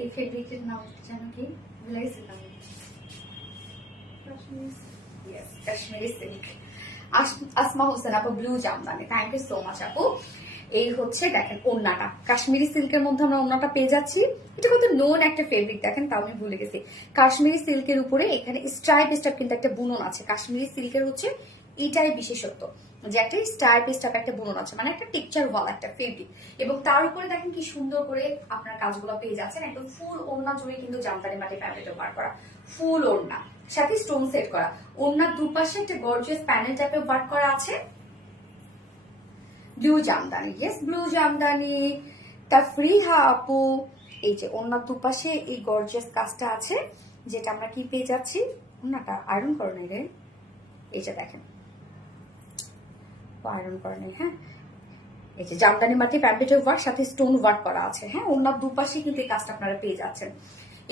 এই ফেব্রিকের নাম জানো কি, ভুলাইছিলাম। কাশ্মীরি সিল্ক। আসমা হোসেন আপু, blue jamdani, thank you so much আপু। এই হচ্ছে দেখেন ওড়নাটা, কাশ্মীরি সিল্কের মধ্যে আমরা ওড়নাটা পেয়ে যাচ্ছি। এটা কত নোন একটা ফেব্রিক দেখেন, তাও আমি ভুলে গেছি। কাশ্মীরি সিল্কের উপরে এখানে স্ট্রাইপ কিন্তু একটা বুনন আছে। কাশ্মীরি সিল্কের হচ্ছে এটাই বিশেষত্ব, যে একটা স্টাইপ একটা বুনন আছে, মানে একটা টেক্সচার ওয়ালা একটা ফেব্রিক, এবং তার উপরে দেখেন কি সুন্দর করে আপনার কাজগুলো পেয়ে যাচ্ছেন। একদম ফুল ওড়না জুড়ে কিন্তু জামদানি মাটি ফ্যাব্রিক ওয়ার্ক করা, ফুল ওড়না সাথে স্টোন সেট করা। ওড়নার দুপাশে একটা গর্জিয়াস প্যানেল টাইপের ওয়ার্ক করা আছে। Blue jamdani, yes blue jamdani Tafriha আপু। এই যে ওড়নার দুপাশে এই গর্জিয়াস কাজটা আছে, যেটা আমরা কি পেয়ে যাচ্ছি। ওড়নাটা আয়রন করে নেই রে, এই যে দেখেন আয়রন করে নেই। হ্যাঁ, এই যে জামদানি মাটি ফ্যাব্রিক ওয়ার্ক সাথে স্টোন ওয়ার্ক করা আছে। হ্যাঁ, ওড়নার দুপাশে কিন্তু এই কাজটা আপনারা পেয়ে যাচ্ছেন,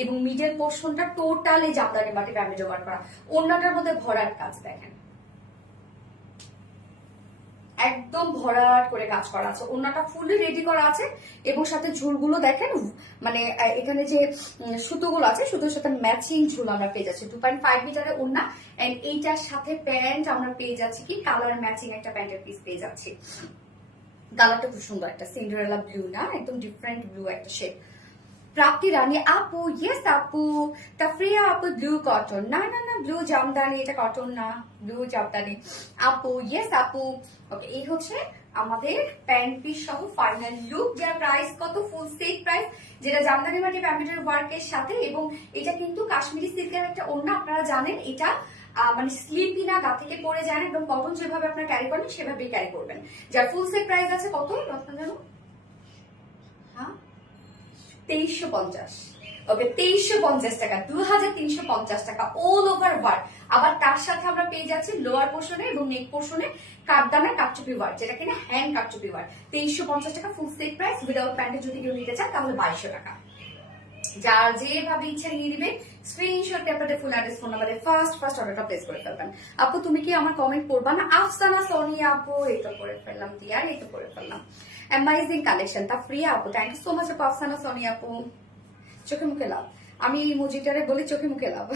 এবং মিডল পোর্শনটা টোটালি জামদানি মাটি ফ্যাব্রিক ওয়ার্ক করা। ওড়নাটার মধ্যে ভরাট কাজ দেখেন, একদম ভরাট করে কাজ করা আছে। ওড়নাটা ফুলি রেডি করা আছে, এবং সাথে ঝুলগুলো দেখেন, মানে এখানে যে সুতোগুলো আছে সুতোর সাথে ম্যাচিং ঝুল আমরা পেয়ে যাচ্ছি। 2.5 মিটারের ওড়না, এন্ড এইটার সাথে প্যান্ট আমরা পেয়ে যাচ্ছি কি কালার ম্যাচিং একটা প্যান্টের পিস পেয়ে যাচ্ছি। কালারটা খুব সুন্দর, একটা সিন্ডারেলা ব্লু, না একদম ডিফারেন্ট ব্লু একটা শেড। প্রাপ্তি রানী আপু, ইয়েস আপু। তাফরিয়া আপু, ব্লু কটন, না না না ব্লু জামদানি, এটা কটন না, ব্লু জামদানি আপু, ইয়েস আপু। ওকে, এই হচ্ছে আমাদের প্যান্ট পিস সহ ফাইনাল লুক, যার প্রাইস কত, ফুল সেট প্রাইস, যেটা জামদানি মাটি এমব্রয়ডারি ওয়ার্কের সাথে। এবং এটা কিন্তু কাশ্মীরি সিল্কের একটা ওড়না, আপনারা জানেন এটা মানে স্লিপি না, গা থেকে পরে যায় না, একদম কটন যেভাবে আপনারা ক্যারি করেন সেভাবেই ক্যারি করবেন। যার ফুল সেট প্রাইস আছে কত জানো, হ্যাঁ 2350। ওকে, 2350 টাকা, 2350 টাকা অল ওভার ওয়ার্ক। আবার তার সাথে আমরা পেয়ে যাচ্ছি লোয়ার পোর্শনে এবং নেক পোর্শনে কাঠদানা কারচুপি ওয়ার্ক, যেটা কিনা হ্যান্ড কারচুপি ওয়ার্ক। 2350 টাকা ফুল সেট প্রাইস। উইদাউট প্যান্টে যদি কেউ নিতে চান তাহলে 2200 টাকা। যার যেভাবে ইচ্ছা নিয়ে নিবে, স্ক্রিনশট আপনাদের ফুল অ্যাড্রেস ফোন নাম্বারে ফার্স্ট অর্ডারটা প্লেস করে ফেলবেন। আপু তুমি কি আমার কমেন্ট পড়বা না? আফসানা সোনিয়া আপু, এই তো করে ফেললাম দিয়ার, এই তো করে ফেললাম। অ্যামাজিং কালেকশন তা ফ্রি আপু, থ্যাংক ইউ সো মাচ আপু। আফসানা সোনিয়া আপু, চোখে মুখে লাভ, আমি এই মুজিটারে বলি চোখে মুখে লাভ।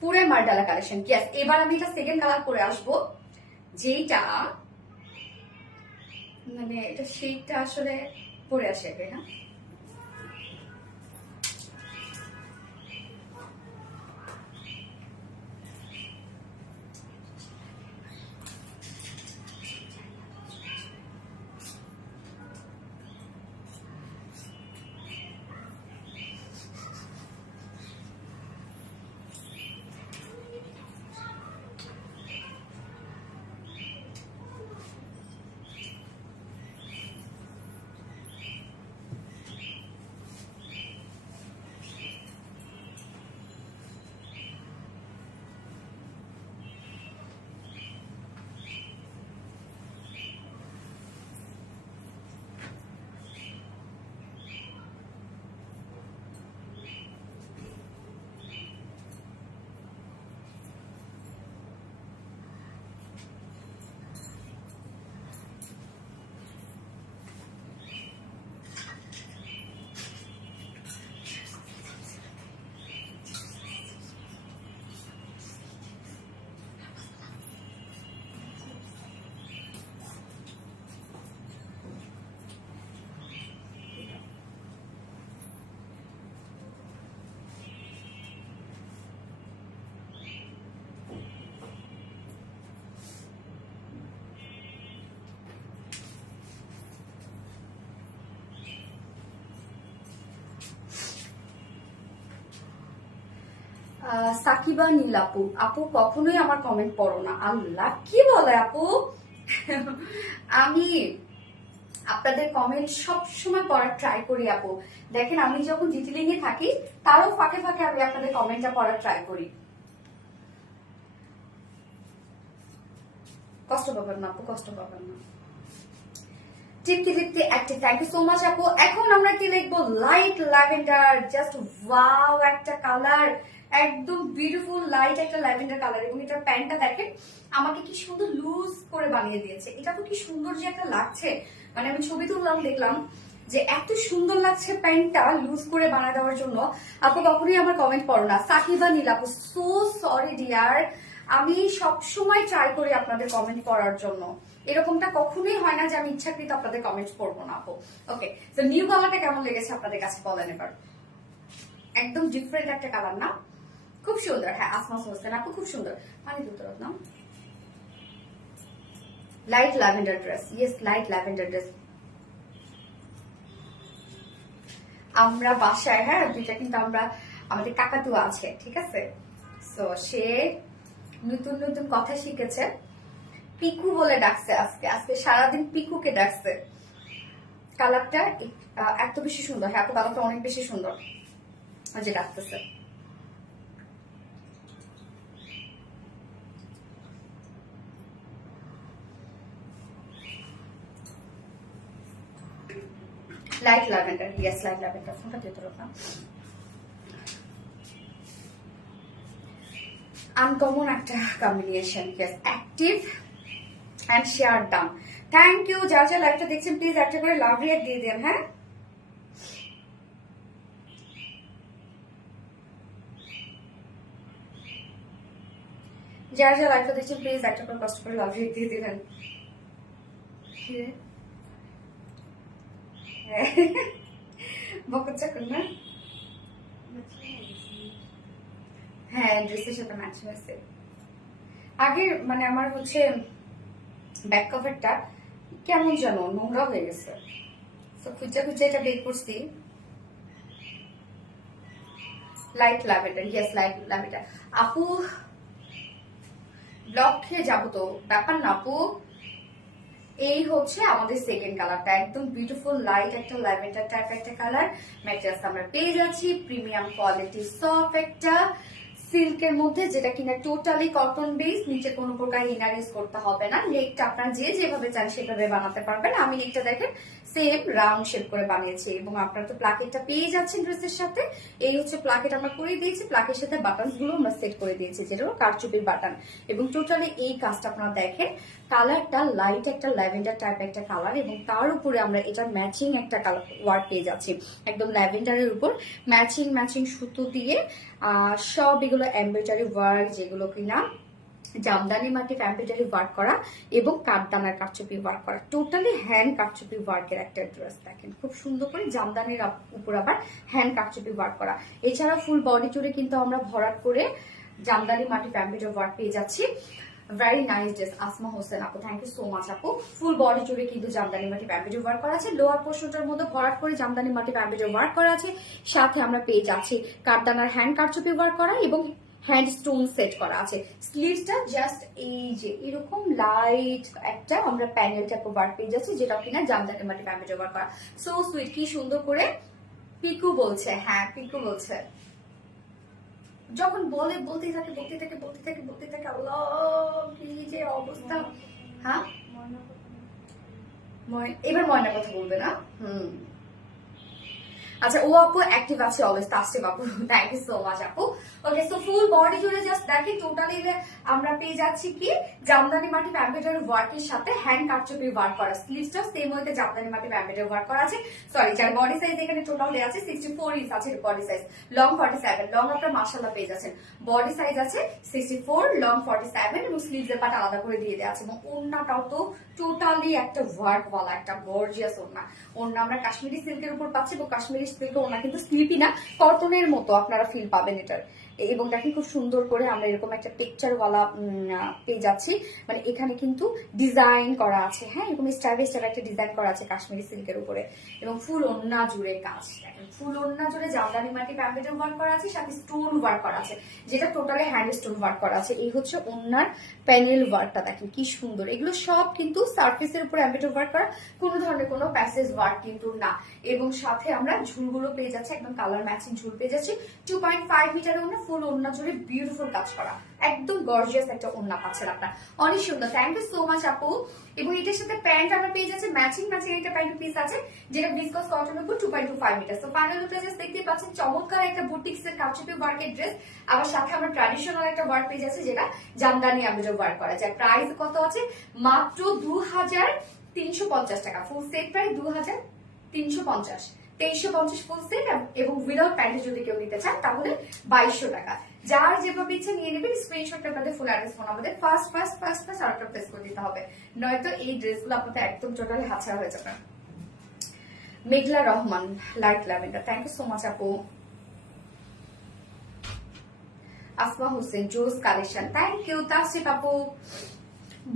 পুরো মার্ডালা কালেকশন। ইয়েস, এবার আমি এটা সেকেন্ড কালার করে আসবো, যেটা মানে এটা শেডটা আসলে পরে আসে আগে। হ্যাঁ, সাকিবা নীল আপু, আপু কখনোই আমার কমেন্ট পড়ো না। আল্লাহ, কি বলে আপু? আমি আপনাদের কমেন্ট সব সময় পড়ার ট্রাই করি আপু। দেখেন আমি যখন ডিটেলিং এ থাকি তারও ফাঁকে ফাঁকে আমি আপনাদের কমেন্টটা পড়ার ট্রাই করি। কষ্ট পাবেন না আপু, কষ্ট পাবেন না। টিপকি টিপকি active, thank you so much আপু। এখন আমরা কি লিখবো? Light lavender. জাস্ট ওয়াও একটা কালার, একদম বিউটিফুল লাইট একটা ল্যাভেন্ডার কালার। এবং এটার প্যান্টটা দেখেন আমাকে কি সুন্দর লুজ করে বানিয়ে দিয়েছে। এটা তো কি সুন্দর যে একটা লাগছে, মানে আমি ছবি তুললাম দেখলাম যে এত সুন্দর লাগছে প্যান্টটা লুজ করে বানা দেওয়ার জন্য। আপু কখনোই আমার কমেন্ট পড়ো না। সাকিবা নীল আপু, সো সরি ডিয়ার, আমি সব সময় ট্রাই করি আপনাদের কমেন্ট পড়ার জন্য। এরকমটা কখনোই হয় না যে আমি ইচ্ছাকৃত আপনাদের কমেন্ট পড়বো না আপু। ওকে, তো নিউ কালারটা কেমন লেগেছে আপনাদের কাছে বলেন এবার। একদম ডিফারেন্ট একটা কালার না? খুব সুন্দর। হ্যাঁ, আসমা হোসেন আপু খুব সুন্দর। মানে দুটো না, light lavender dress. Yes, light lavender dress. আমরা বাসায়, হ্যাঁ দুইটা কিন্তু আমরা, আমাদের কাকাতুয়া আছে, ঠিক আছে? সো সে নতুন নতুন কথা শিখেছে, পিকু বলে ডাকছে আজকে। আজকে সারাদিন পিকুকে ডাকছে। কালারটা এত বেশি সুন্দর। হ্যাঁ, কালারটা অনেক বেশি সুন্দর যে ডাকতেছে। Light lavender, yes light lavender. ফোনটা দিয়ে ধরো না। আনকমন একটা combination. Yes, active and share done. Thank you. যারা যারা লাইভটা দেখছেন প্লিজ একটা করে লাভ রিয়েক্ট দিয়ে দেন। হ্যাঁ, যারা যারা লাইভটা দেখছেন প্লিজ একটা করে কষ্ট করে লাভ রিয়েক্ট দিয়ে দিবেন। বকচ্চা কর না? হ্যাঁ, ড্রেসের সাথে ম্যাচ হয়েছে। আগে মানে আমার হচ্ছে ব্যাক কভারটা কেমন যেন নোংরা হয়ে গেছে, তো খুঁজে খুঁজে এটা বের করছি। Light lavender, yes light lavender. আপু ব্লক খেয়ে যাবো তো, ব্যাপার না আপু। এই হচ্ছে আমাদের সেকেন্ড কালারটা, একদম বিউটিফুল লাইট একটা ল্যাভেন্ডার টাইপ একটা কালার। ম্যাটেরিয়ালস আমরা পেয়ে যাচ্ছি প্রিমিয়াম কোয়ালিটি সফট একটা সিল্কের মধ্যে, যেটা কিনা টোটালি কটন বেস। নিচে কোনো প্রকার ইনার ইউজ করতে হবে না। নেকটা আপনারা যে যেভাবে চান সেভাবে বানাতে পারবেন। আমি নেকটা দেখেন সেম রাউন্ড শেপ করে বানিয়েছি। এবং আপনারা তো প্লাকেটটা পেয়ে যাচ্ছেন ড্রেসের সাথে। এই হচ্ছে প্লাকেট আমরা করে দিয়েছি, প্লাকের সাথে বাটন গুলো আমরা সেট করে দিয়েছি, যেটা কারচুপির বাটন। এবং টোটালি এই কাজটা আপনারা দেখেন, কালারটা লাইট একটা ল্যাভেন্ডার টাইপ একটা কালার, এবং তার উপরে আমরা এটা ম্যাচিং একটা কালার ওয়ার্ক পেয়ে যাচ্ছি। একদম ল্যাভেন্ডারের উপর ম্যাচিং ম্যাচিং সুতো দিয়ে সব এগুলো এমব্রয়ডারি ওয়ার্ক, যেগুলো কিনা জামদানি মাটির এমব্রয়ডারি ওয়ার্ক করা এবং কাঠদানার কারচুপি ওয়ার্ক করা। টোটালি হ্যান্ড কারচুপি ওয়ার্কের একটা ড্রেস। দেখেন খুব সুন্দর করে জামদানির উপর আবার হ্যান্ড কারচুপি ওয়ার্ক করা। এছাড়া ফুল বডি জুড়ে কিন্তু আমরা ভরাট করে জামদানি মাটির এমব্রয়ডারি ওয়ার্ক পেয়ে যাচ্ছি। Very nice dress Asma Hossain আপু, থ্যাংক ইউ সো মাচ আপু। ফুল বডি জুড়ে কিন্তু জামদানি মাটি এমব্রয়ডারি ওয়ার্ক করা আছে। লোয়ার পোর্শনটার মধ্যে ভরাট করে জামদানি মাটি এমব্রয়ডারি ওয়ার্ক করা আছে। সাথে আমরা পেয়ে যাচ্ছি কাঠদানার হ্যান্ড কারচুপি ওয়ার্ক করা এবং হ্যান্ড স্টোন সেট করা আছে। স্লিভসটা জাস্ট এই যে এরকম লাইট একটা আমরা প্যানেল টাইপ ওয়ার্ক পেয়ে যাচ্ছি, যেটা কিনা জামদানি মাটি এমব্রয়ডারি ওয়ার্ক করা। সো সুইট, কি সুন্দর করে পিকু বলছে। হ্যাঁ পিকু বলছে, যখন বলে বলতে থাকে আল্লাহ কি যে অবস্থা। হ্যাঁ এবার ময়না কথা বলবে না? আচ্ছা, ও আপু অ্যাক্টিভ আছে অলওয়েজ। তাসরিফ আপু, থ্যাংক ইউ সো মাচ আপু। ওকে, সো ফুল বডি জুড়ে জাস্ট দেখি টোটালি আমরা পেয়ে যাচ্ছি কি জামদানি মাটি এমব্রয়ডারি ওয়ার্কের সাথে হ্যান্ড কারচুপি ওয়ার্ক করা। স্লিভসটা সেম ওয়েতে জামদানি মাটি এমব্রয়ডারি ওয়ার্ক করা আছে। সরি, যার বডি সাইজ এখানে টোটাল দেয়া আছে 64 ইঞ্চ আছে বডি সাইজ, লং 47, লং আপনার মাশাআল্লাহ পেয়ে যাচ্ছেন। বডি সাইজ আছে 64, লং 47 এবং স্লিভস এর পার্ট আলাদা করে দিয়ে দেওয়া আছে। এবং ওড়নাটাও তো টোটালি একটা ওয়ার্ক ওয়ালা একটা গর্জিয়াস ওড়না। ওড়না আমরা কাশ্মীরি সিল্কের উপর পাচ্ছি এবং কাশ্মীরি সিল্কের ওড়না কিন্তু স্লিপি না, কটনের মতো আপনারা ফিল পাবেন এটার। এবং দেখেন খুব সুন্দর করে আমরা এরকম একটা পিকচারওয়ালা পেয়ে যাচ্ছি। মানে এখানে কিন্তু ডিজাইন করা আছে, হ্যাঁ এরকম স্টাইল একটা ডিজাইন করা আছে কাশ্মীরি সিল্কের উপরে, এবং ফুল ওড়না জুড়ে কাজ। দেখেন ফুল ওড়না জুড়ে জামদানি মাটি প্যাম্পলেটের ওয়ার্ক করা আছে, সাথে স্টোন ওয়ার্ক করা আছে, যেটা টোটালি হ্যান্ড স্টোন ওয়ার্ক করা আছে। এই হচ্ছে ওড়নার প্যানেল ওয়ার্কটা, দেখেন কি সুন্দর। এগুলো সব কিন্তু সার্ফেসের উপর এমব্রয়ডারি ওয়ার্ক করা, কোনো ধরনের কোনো প্যাসেজ ওয়ার্ক কিন্তু না। এবং সাথে আমরা ঝুলগুলো পেয়ে যাচ্ছি, একদম কালার ম্যাচিং ঝুল পেয়ে যাচ্ছি। 2.5 মিটারের ওড়না, ফুল ওড়না জুড়ে বিউটিফুল কাজ করা, একদম গর্জিয়াস একটা ওড়না পাচ্ছেন আপনার, অনেক সুন্দর। থ্যাংক ইউ সো মাচ আপু। এবং এটার সাথে প্যান্ট আমরা পেয়ে যাচ্ছি ম্যাচিং একটা প্যান্ট পিস আছে, যেটা ভিসকস কটনের উপর 2.25 মিটার। তো ফাইনাল লুকটা জাস্ট দেখতে পাচ্ছেন, চমৎকার একটা বুটিক্সের কাচুপি ওয়ার্কের ড্রেস। আবার সাথে আমরা ট্র্যাডিশনাল একটা ওয়ার্ক পেয়ে যাচ্ছি, যেটা জামদানি এমব্রয়ডারি ওয়ার্ক করা যায়। প্রাইস কত আছে? মাত্র 2350 টাকা। Full set price 2350, 2350 full set. এবং উইদাউট প্যান্টে যদি কেউ নিতে চান তাহলে 2200 টাকা। যার যেভাবে ইচ্ছে নিয়ে নেবেন, স্ক্রিনশট আপনাদের ফুল অ্যাড্রেস ফোন আমাদের ফার্স্ট আরেকটা প্লেস করে দিতে হবে, নয়তো এই ড্রেসগুলো আপনাদের একদম টোটালি হাতছাড়া হয়ে যাবে। Meghla Rahman, light lavender, thank you so much আপু। আসমা হোসেন, জোস কালেকশন, থ্যাংক ইউ। তাসরিফ আপু,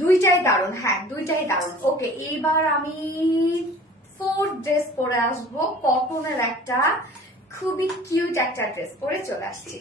দুইটাই দারুণ, হ্যাঁ দুইটাই দারুণ। ওকে, এইবার আমি 4 ড্রেস পরে আসবো, কটনের একটা খুবই কিউট একটা ড্রেস পরে চলে আসছি।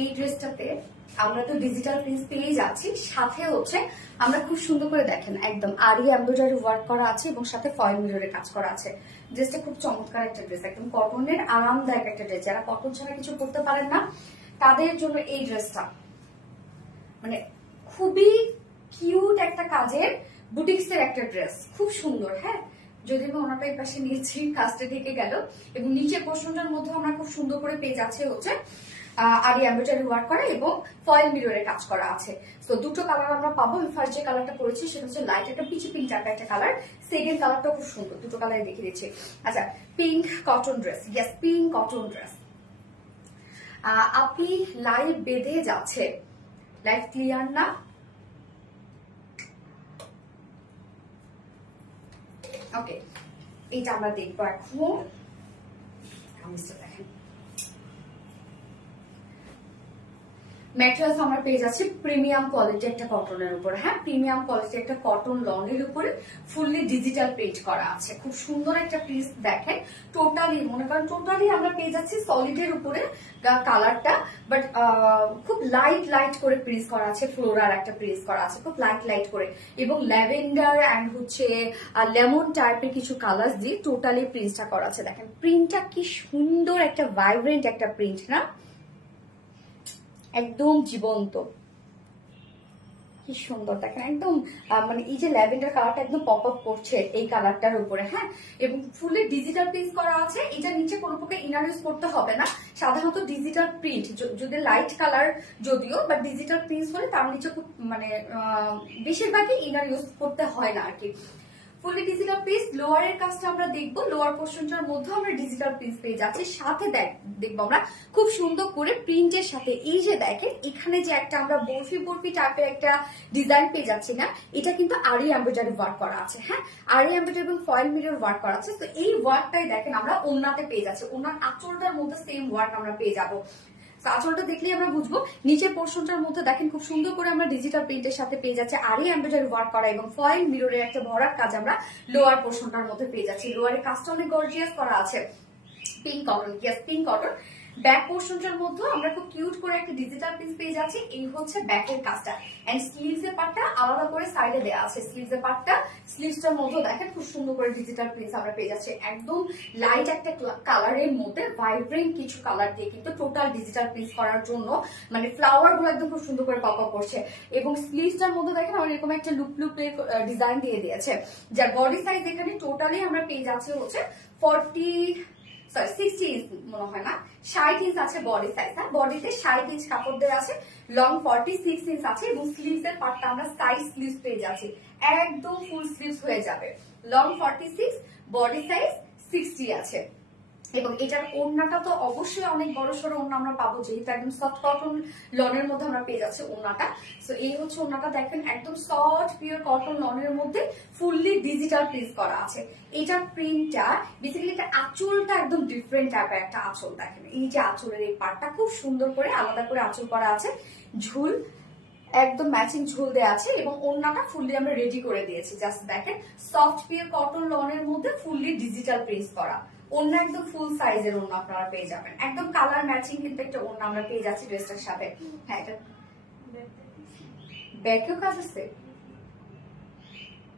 এই ড্রেসটাতে আমরা তো ডিজিটাল প্রিন্ট পেয়ে যাচ্ছি, সাথে হচ্ছে আমরা খুব সুন্দর করে দেখেন একদম আরি এমব্রয়ডারি ওয়ার্ক করা আছে, এবং সাথে ফয়েল মিররের কাজ করা আছে। ড্রেসটা খুব চমৎকার একটা ড্রেস, একদম কটনের আরামদায়ক একটা ড্রেস। যারা কটন ছাড়া কিছু করতে পারেন না তাদের জন্য এই ড্রেসটা মানে খুবই কিউট একটা কাজের বুটিক্সের একটা ড্রেস, খুব সুন্দর। হ্যাঁ, যদি আমি ওনাটা এই পাশে নিয়েছি, কাজটা ঢেকে গেল, এবং নিচের পোর্শনটার মধ্যে আমরা খুব সুন্দর করে পেয়ে যাচ্ছে হচ্ছে আরি এমব্রয়ডারি ওয়ার্ক করা এবং ফয়েল মিররের কাজ করা আছে। তো দুটো কালার আমরা পাবো। আমি ফার্স্ট যে কালারটা পরেছি সেটা হচ্ছে লাইট একটা পিচি পিঙ্ক টাইপের একটা কালার, সেকেন্ড কালারটা খুব সুন্দর, দুটো কালার দেখিয়ে দিচ্ছি। আচ্ছা, pink cotton dress, yes pink cotton dress. আপনি লাইভ বেঁধে যাচ্ছে, লাইভ ক্লিয়ার না? ওকে, এটা আমরা দেখবো এখন। দেখেন ম্যাটেরিয়ালস আমরা পেয়ে যাচ্ছি প্রিমিয়াম কোয়ালিটি একটা কটনের উপর। হ্যাঁ, প্রিমিয়াম কোয়ালিটি একটা কটন লনের উপরে ফুললি ডিজিটাল প্রিন্ট করা আছে, খুব সুন্দর একটা পিস। দেখেন টোটালি মনে করেন টোটালি আমরা পেয়ে যাচ্ছি সলিডের উপরে কালারটা, বাট খুব লাইট করে প্রিন্ট করা আছে, ফ্লোরাল একটা প্রিন্ট করা আছে খুব লাইট করে, এবং ল্যাভেন্ডার অ্যান্ড হচ্ছে লেমন টাইপের কিছু কালার দিয়ে টোটালি প্রিন্টটা করা আছে। দেখেন প্রিন্টটা কি সুন্দর, একটা ভাইব্রেন্ট একটা প্রিন্ট না, একদম জীবন্ত, কি সুন্দর। দেখেন একদম মানে এই যে ল্যাভেন্ডার কালারটা একদম পপ আপ করছে এই কালারটার উপরে। হ্যাঁ, এবং ফুলে ডিজিটাল প্রিন্ট করা আছে। এটা নিচে কোনো প্রকার ইনার ইউজ করতে হবে না, সাধারণত ডিজিটাল প্রিন্ট যদি লাইট কালার যদিও, বাট ডিজিটাল প্রিন্ট হলে তার নিচে খুব মানে বেশিরভাগই ইনার ইউজ করতে হয় না আর কি। ফুলি ডিজিটাল প্রিন্ট। লোয়ারের কাজটা আমরা দেখবো, লোয়ার পোর্শনটার মধ্যে আমরা ডিজিটাল প্রিন্ট পেয়ে যাচ্ছি। সাথে দেখবো আমরা খুব সুন্দর করে প্রিন্টের সাথে এই যে দেখেন এখানে যে একটা আমরা বরফি বরফি টাইপের একটা ডিজাইন পেয়ে যাচ্ছি না, এটা কিন্তু আরি এমব্রয়ডারি ওয়ার্ক করা আছে। হ্যাঁ, আরি এমব্রয়ডারি এবং ফয়েল মিরর ওয়ার্ক করা আছে। তো এই ওয়ার্কটাই দেখেন আমরা ওন্নাতে পেয়ে যাচ্ছি, ওন্নার আঁচলটার মধ্যে সেম ওয়ার্ক আমরা পেয়ে যাবো। আঁচলটা দেখলেই আমরা বুঝবো। নিচের পোর্শনটার মধ্যে দেখেন খুব সুন্দর করে আমরা ডিজিটাল প্রিন্টের সাথে পেয়ে যাচ্ছে আরি এমব্রয়ডারি ওয়ার্ক করা এবং ফয়েল মিররের একটা ভরাট কাজ আমরা লোয়ার পোর্শনটার মধ্যে পেয়ে যাচ্ছি। লোয়ারের কাজটা অনেক গর্জিয়াস করা আছে, pink cotton, yes pink cotton. Back পোর্শনটার মধ্যে আমরা খুব কিউট করে একটা ডিজিটাল প্রিন্ট পেয়ে যাচ্ছি। এই হচ্ছে ব্যাকের কাজটা। এন্ড স্লিভস এর পার্টটা আলাদা করে সাইডে দেওয়া আছে। স্লিভস এর পার্টটা, স্লিভসটার মধ্যে দেখেন খুব সুন্দর করে ডিজিটাল প্রিন্ট আমরা পেয়ে যাচ্ছি। একদম লাইট একটা কালারের মধ্যে ভাইব্রেন্ট কিছু কালার দিয়ে কিন্তু টোটাল ডিজিটাল প্রিন্ট করার জন্য মানে ফ্লাওয়ার গুলো একদম খুব সুন্দর করে পপ আপ করছে। এবং স্লিভসটার মধ্যে দেখেন আমার এরকম একটা লুপ লুপের ডিজাইন দিয়ে দিয়েছে, যার বডি সাইজ এখানে টোটালি আমরা পেয়ে যাচ্ছি হচ্ছে 60 ইঞ্চ মনে হয় না, 60 ইঞ্চ আছে বডি সাইজ। হ্যাঁ, বডিতে 60 ইঞ্চ কাপড় দেওয়া আছে, লং 46 ইঞ্চ আছে এবং স্লিভস এর পার্টটা আমরা সাইজ স্লিভস পেয়ে যাচ্ছি, একদম ফুল স্লিভস হয়ে যাবে। লং 46, বডি সাইজ 60 আছে। এবং এটার ওড়নাটা তো অবশ্যই অনেক বড় সড়ো ওড়না আমরা পাবো, যেহেতু একদম সফট কটন লনের মধ্যে আমরা পেয়ে যাচ্ছি ওড়নাটা। সো এই হচ্ছে ওড়নাটা, দেখেন একদম সফট পিওর কটন লনের মধ্যে ফুললি ডিজিটাল প্রিন্ট করা আছে। এটার প্রিন্টটা বেসিক্যালি এটা আঁচলটা একদম ডিফারেন্ট টাইপের একটা আঁচল। দেখেন এই যে আঁচলের এই পার্টটা খুব সুন্দর করে আলাদা করে আঁচল করা আছে, ঝুল একদম ম্যাচিং ঝুল দেওয়া আছে এবং ওড়নাটা ফুললি আমরা রেডি করে দিয়েছি। জাস্ট দেখেন সফট পিওর কটন লনের মধ্যে ফুললি ডিজিটাল প্রিন্ট করা ওড়না, একদম ফুল সাইজের ওড়না আপনারা পেয়ে যাবেন, একদম কালার ম্যাচিং কিন্তু একটা ওড়না আমরা পেয়ে যাচ্ছি ড্রেসটার সাথে। হ্যাঁ, এটা ব্যাকেও কাজ আছে,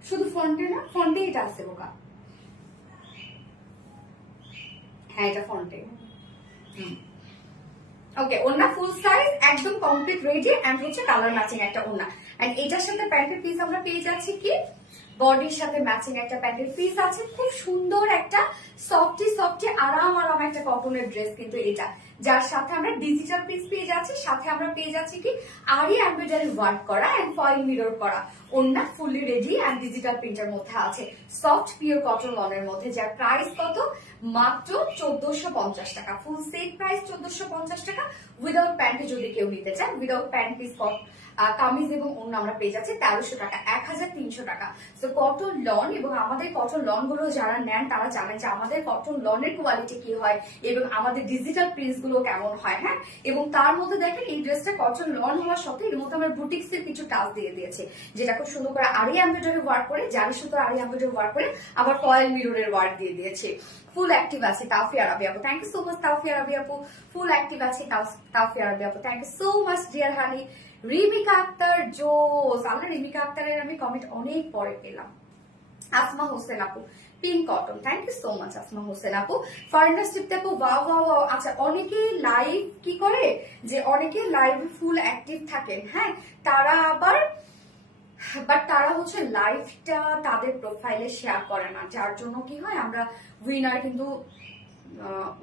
শুধু ফ্রন্টে না, ফ্রন্টে এটা আছে বোকা। হ্যাঁ, এটা ফ্রন্টে। ওকে, ওড়না ফুল সাইজ একদম কমপ্লিট রেডি এন্ড হচ্ছে কালার ম্যাচিং একটা ওড়না। এন্ড এটার সাথে প্যান্টের পিস আমরা পেয়ে যাচ্ছি কি বডির সাথে ম্যাচিং একটা প্যান্টের পিস আছে। খুব সুন্দর একটা সফটি আরাম একটা কটনের ড্রেস কিন্তু এটা, যার সাথে আমরা ডিজিটাল পিস পেয়ে যাচ্ছি। সাথে আমরা পেয়ে যাচ্ছি কি আরি এমব্রয়ডারি ওয়ার্ক করা এন্ড ফয়েল মিরর করা ওড়না, ফুললি রেডি এন্ড ডিজিটাল প্রিন্টের মধ্যে আছে, সফট পিওর কটন লনের মধ্যে। যার প্রাইস কত? মাত্র 1450 টাকা। ফুল সেট প্রাইস 1450 টাকা। উইদাউট প্যান্টে যদি কেউ নিতে চান, উইদাউট প্যান্ট পিস কামিজ এবং অন্য আমরা পেয়ে যাচ্ছি 1300 টাকা, 1300 টাকা। তো কটন লন এবং আমাদের কটন লন গুলো যারা নেন তারা জানেন যে আমাদের কটন লনের কোয়ালিটি কি হয় এবং আমাদের ডিজিটাল প্রিন্টস গুলো কেমন হয়। হ্যাঁ, এবং তার মধ্যে দেখেন এই ড্রেসটা কটন লন হওয়ার সত্ত্বেও এর মধ্যে আমরা বুটিক্স এর কিছু টাচ দিয়ে দিয়েছে, যেটা খুব সুন্দর করে আরি এমব্রয়ডারি ওয়ার্ক করে, জারি সুতো আরি এমব্রয়ডারি ওয়ার্ক করে আবার ফয়েল মিররের ওয়ার্ক দিয়ে দিয়েছে। ফুল অ্যাক্টিভ আছে তাওফিয়া রাবি আপু, thank you so much Taufia Rabi আপু। ফুল অ্যাক্টিভ আছে তাওফিয়া রাবি আপু, thank you so much dear honey. Rimika Akter জোস, আল্লাহ রিমিকা আক্তারের আমি কমেন্ট অনেক পরে পেলাম। আসমা হোসেন আপু, pink cotton, thank you so much Asma Hossain আপু। ফার্নাস টিপতে আপু, ওয়াও ওয়াও ওয়াও। আচ্ছা, অনেকে লাইভ কি করে যে অনেকে লাইভ ফুল অ্যাক্টিভ থাকেন, হ্যাঁ, তারা আবার তারা হচ্ছে লাইভটা তাদের প্রোফাইলে শেয়ার করে না, যার জন্য কি হয় আমরা উইনার কিন্তু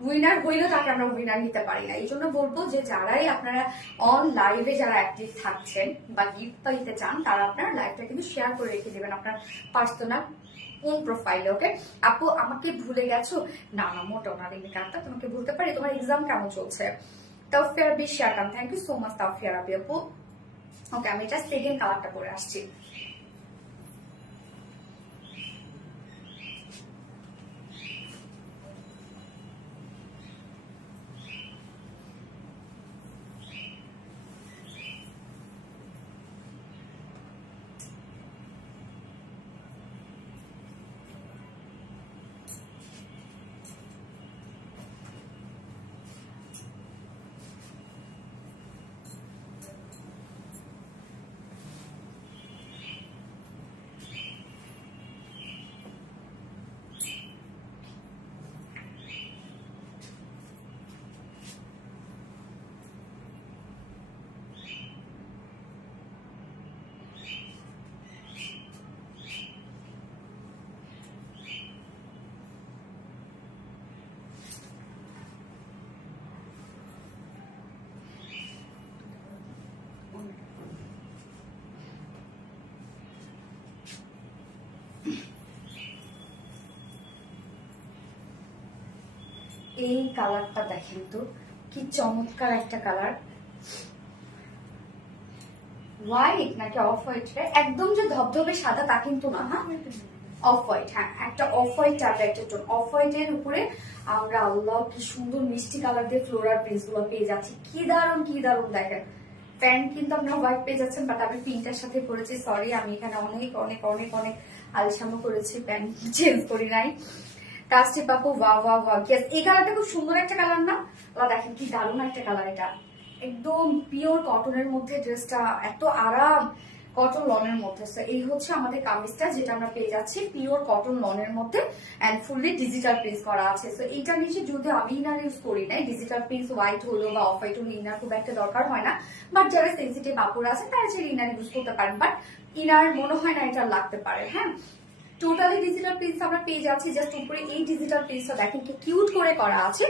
উইনার হইলেও তাকে আমরা উইনার নিতে পারি না। এই জন্য বলবো যে যারাই আপনারা অন লাইভে যারা অ্যাক্টিভ থাকছেন বা গিফট পাইতে চান, তারা আপনার লাইভটা কিন্তু শেয়ার করে রেখে দেবেন আপনার পার্সোনাল কোন প্রোফাইলে। ওকে আপু, আমাকে ভুলে গেছো? না না, মোটেও না রিমিকা আক্তার, তোমাকে ভুলতে পারি। তোমার এক্সাম কেমন চলছে? তাওফিয়া রাবি শেয়ারকাম, thank you so much Taufia Rabi আপু। ওকে, আমি এটা সেকেন্ড কালারটা পরে আসছি। এই কালারটা দেখেন তো কি চমৎকার একটা কালার। হোয়াইট নাকি অফ হোয়াইট? একদম যে ধবধবে সাদা তা কিন্তু না, হ্যাঁ অফ হোয়াইট, হ্যাঁ একটা অফ হোয়াইট টাইপের একটা টোন। অফ হোয়াইট এর উপরে আমরা আল্লাহ কি সুন্দর মিষ্টি কালার দিয়ে ফ্লোরাল প্রিন্টস গুলো পেয়ে যাচ্ছি। কি দারুণ দেখেন। প্যান্ট কিন্তু আপনারা হোয়াইট পেয়ে যাচ্ছেন, বাট আমি পিঙ্কটার সাথে পরেছি। সরি, আমি এখানে অনেক অনেক অনেক অনেক আলসামো করেছি, প্যান্ট চেঞ্জ করি নাই। কাস্টে পাপু ওয়া ওয়া ওয়া, ইয়েস এই কালারটা খুব সুন্দর একটা কালার না? দেখেন কি দারুণ একটা কালার। এটা একদম পিওর কটনের মধ্যে, ড্রেসটা এত আরাম, কটন লনের মধ্যে। এই হচ্ছে আমাদের কামিজটা, যেটা আমরা পেয়ে যাচ্ছি পিওর কটন লনের মধ্যে এন্ড ফুললি ডিজিটাল প্রিন্ট করা আছে। সো এইটার নিচে যদি আমি ইনার ইউজ করি নাই, ডিজিটাল প্রিন্ট হোয়াইট হলো বা অফ হোয়াইট হলো ইনার খুব একটা দরকার হয় না, বাট যারা সেন্সিটিভ আপুরা আছে তারা যে ইনার ইউজ করতে পারেন, বাট ইনার মনে হয় না এটা লাগতে পারে। হ্যাঁ, টোটালি ডিজিটাল প্রিন্টস আমরা পেয়ে যাচ্ছি। জাস্ট উপরে এই ডিজিটাল প্রিন্টসটা দেখেন কি কিউট করে করা আছে,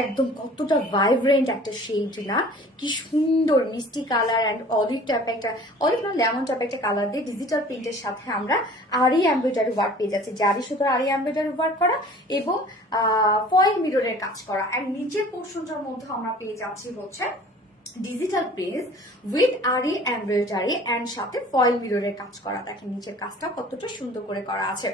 একদম কতটা ভাইব্রেন্ট একটা শেড না, কি সুন্দর মিষ্টি কালার এন্ড অলিভ টাইপ একটা, অলিভ না লেমন টাইপ একটা কালার দিয়ে ডিজিটাল প্রিন্টের সাথে আমরা আরি এমব্রয়ডারি ওয়ার্ক পেয়ে যাচ্ছি। জারি সুতার আরি এমব্রয়ডারি ওয়ার্ক করা এবং ফয়েল মিররের কাজ করা। এন্ড নিচের পোর্শনটার মধ্যে আমরা পেয়ে যাচ্ছি হচ্ছে ডিজিটাল প্রিন্ট উইথ আরি এমব্রয়ডারি এন্ড সাথে ফয়েল মিররের কাজ করা। দেখেন নিচের কাজটা কতটা সুন্দর করে করা আছে।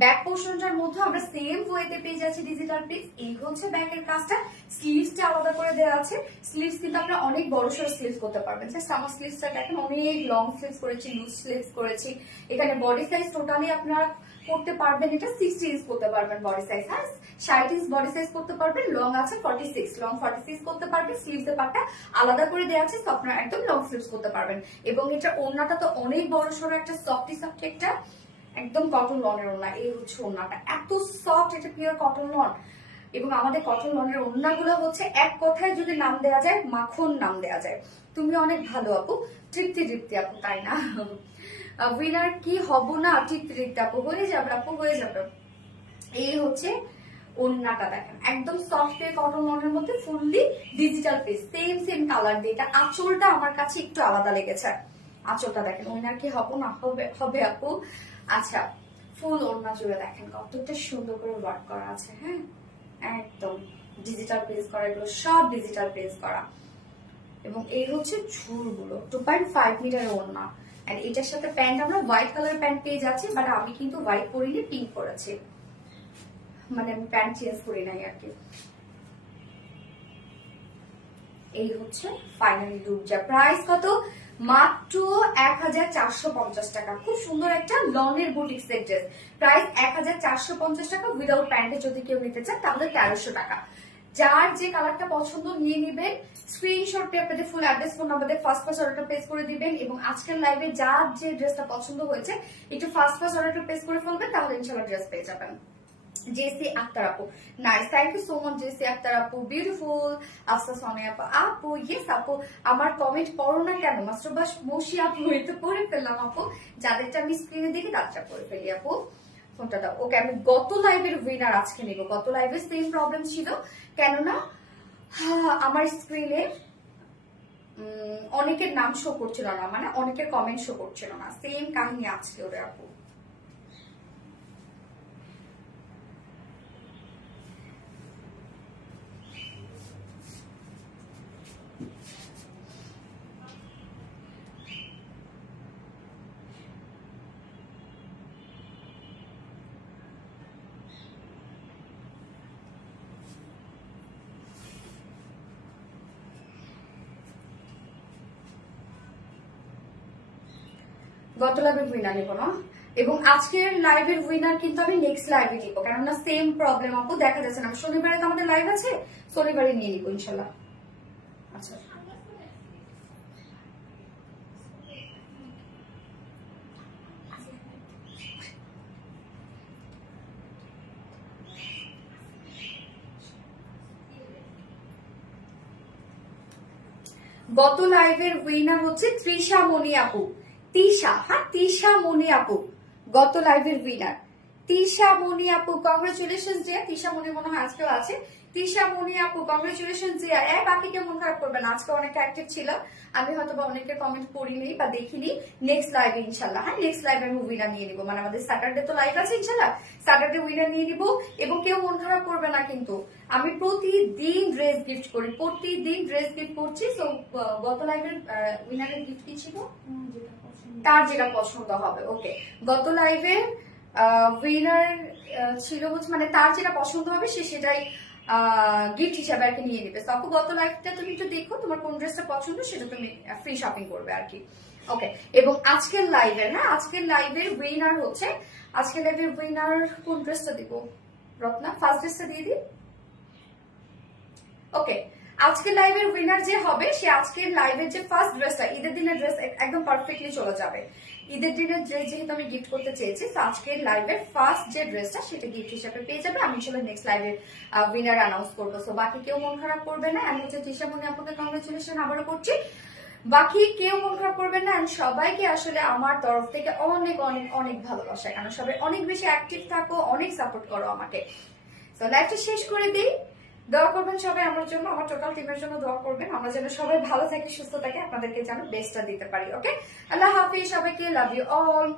ব্যাক পোর্শনটার মধ্যে আমরা সেম ওয়েতে পেয়ে যাচ্ছি ডিজিটাল প্রিন্ট। এই হচ্ছে ব্যাকের কাজটা। স্লিভসটা আলাদা করে দেওয়া আছে। স্লিভস কিন্তু আপনারা অনেক বড় সড়ো স্লিভস করতে পারবেন। জাস্ট আমার স্লিভসটা দেখেন অনেক লং স্লিভস করেছি, লুজ স্লিভস করেছি। এখানে বডি সাইজ টোটালি আপনারা করতে পারবেন, এটা 60 ইঞ্চ করতে পারবেন বডি সাইজ, হ্যাঁ 60 ইঞ্চ বডি সাইজ করতে পারবেন। লং আছে 46, লং 46 করতে পারবেন। স্লিভস এর পার্টটা আলাদা করে দেওয়া আছে, তো আপনারা একদম লং স্লিভস করতে পারবেন। এবং এটা ওড়নাটা তো অনেক বড় সড়ো একটা সফটি একটা একদম কটন লনের ওড়না। এই হচ্ছে ওড়নাটা, এত সফট, এটা পিওর কটন লন। এবং আমাদের কটন লনের ওড়নাগুলো হচ্ছে এক কথায় যদি নাম দেওয়া যায়, মাখন নাম দেওয়া যায়। তুমি অনেক ভালো আপু, তৃপ্তি আপু, তাই না? উইনার কি হব না? তৃপ্তি আপু হয়ে যাবে, আপু হয়ে যাবে। এই হচ্ছে ওড়নাটা দেখেন, একদম সফট কটন লনের মধ্যে fully digital piece, same colour দিয়ে। এটা আঁচলটা আমার কাছে একটু আলাদা লেগেছে। আঁচলটা দেখেন, উইনার কি হব না? হবে আপু। আচ্ছা, ফুল ওড়না জুড়ে দেখেন কতটা সুন্দর করে ওয়ার্ক করা আছে। হ্যাঁ, একদম ডিজিটাল প্রিন্ট করা, এগুলো সব ডিজিটাল প্রিন্ট করা। এবং এই হচ্ছে ঝুলগুলো 2.5 মিটার ওড়না। আর এটার সাথে প্যান্ট আমরা হোয়াইট কালার প্যান্ট পেয়ে যাচ্ছি, বাট আমি কিন্তু হোয়াইট পরিনি, পিঙ্ক পরেছি, মানে আমি প্যান্ট চেঞ্জ করি নাই আর কি। এই হচ্ছে ফাইনালি লুক। যা প্রাইস কত? মাত্র 1450 টাকা। খুব সুন্দর একটা লনের বুটিক সেট ড্রেস, প্রাইস 1450 টাকা। উইদাউট প্যান্টে যদি কেউ নিতে চান তাহলে 1300 টাকা। যার যে কালারটা পছন্দ নিয়ে নিবেন, স্ক্রিনশট দিয়ে আপনাদের ফুল অ্যাড্রেস ফোন নাম্বার ফার্স্ট অর্ডারটা প্লেস করে দিবেন। এবং আজকের লাইভে যার যে ড্রেসটা পছন্দ হয়েছে একটু ফার্স্ট অর্ডারটা প্লেস করে ফেলবেন, তাহলে ইনশাআল্লাহ ড্রেস পেয়ে যাবেন। জেসি আক্তার আপু, nice, thank you so much Jessie Akter আপু, বিউটিফুল। আফসা সোনিয়া আপু, আপু ইয়েস আপু, আমার কমেন্ট পড়ো না কেন? মাস্টারবাস মৌসি আপু, এটা পড়ে ফেললাম আপু, যাদেরটা আমি স্ক্রিনে দেখি তাদেরটা পড়ে ফেলি আপু। ফোনটা দাও। ওকে, আমি গত লাইভের উইনার আজকে নিব। গত লাইভে সেম প্রবলেম ছিল, কেননা আমার স্ক্রিনে অনেকের নাম শো করছিল না, মানে অনেকের কমেন্ট শো করছিল না। সেম কাহিনী আছে ওরে আপু। গত লাইভের উইনার নিব না, এবং আজকের লাইভের উইনার কিন্তু আমি নেক্সট লাইভে নিব, কেননা সেম প্রবলেম আপু দেখা যাচ্ছে না। শনিবারে তো আমাদের লাইভ আছে, শনিবারে নিয়ে নিব ইনশাল্লাহ। আচ্ছা, গত লাইভের উইনার হচ্ছে তৃষা মনি আপু। তিশা, হ্যাঁ তিশা মনি আপু গত লাইভের উইনার। তিশা মনি আপু, কংগ্রেচুলেশন। যে তিশা মনি মনে হয় আজকেও আছে। তিশা মনি আপু কংগ্রেচুলেশন যে বাকি কেউ মন খারাপ করবে না, আজকে অনেক অ্যাক্টিভ ছিল, আমি হয়তো বা অনেকের কমেন্ট পড়িনি বা দেখিনি। নেক্সট লাইভে ইনশাল্লাহ, হ্যাঁ নেক্সট লাইভে আমি উইনার নিয়ে নিবো, মানে আমাদের স্যাটারডে তো লাইভ আছে ইনশাল্লাহ, স্যাটারডে উইনার নিয়ে নিবো। এবং কেউ মন খারাপ করবে না কিন্তু, আমি প্রতিদিন ড্রেস গিফট করি, প্রতিদিন ড্রেস গিফট করছি। তো গত লাইভের উইনারের গিফট কি ছিল? তার যেটা পছন্দ হবে। ওকে, গত লাইভে উইনার ছিল হচ্ছে মানে তার যেটা পছন্দ হবে সে সেটাই গিফট হিসাবে আর কি নিয়ে নেবে। তো আপু গত লাইভটা তুমি একটু দেখো, তোমার কোন ড্রেসটা পছন্দ সেটা তুমি ফ্রি শপিং করবে আর কি। ওকে, এবং আজকের লাইভের, হ্যাঁ আজকের লাইভের উইনার হচ্ছে, আজকের লাইভের উইনার কোন ড্রেসটা দিব রত্না? ফার্স্ট ড্রেসটা দিয়ে দিই। ওকে, আজকের লাইভের উইনার যে হবে সে আজকের লাইভের যে ফার্স্ট ড্রেসটা, ঈদের দিনের ড্রেস একদম পারফেক্টলি চলে যাবে। ঈদের দিনের ড্রেস যেহেতু আমি গিফট করতে চেয়েছি, তো আজকের লাইভের ফার্স্ট যে ড্রেসটা সেটা গিফট হিসেবে পেয়ে যাবে। আমি আসলে নেক্সট লাইভের উইনার অ্যানাউন্স করবো। সো বাকি কেউ মন খারাপ করবে না। আমি হচ্ছে তিশা মনি আপনাকে কংগ্রেচুলেশন আবারও করছি। বাকি কেউ মন খারাপ করবে না। আমি সবাইকে আসলে আমার তরফ থেকে অনেক অনেক অনেক ভালোবাসা, কারণ সবাই অনেক বেশি অ্যাক্টিভ থাকো, অনেক সাপোর্ট করো আমাকে। তো লাইভটা শেষ করে দিই। দোয়া করবেন সবাই আমার জন্য, আমার টোটাল টিমের জন্য দোয়া করবেন, আমরা যেন সবাই ভালো থাকি, সুস্থ থাকি, আপনাদেরকে যেন বেস্টটা দিতে পারি। ওকে, আল্লাহ হাফিজ সবাইকে, লাভ ইউ অল।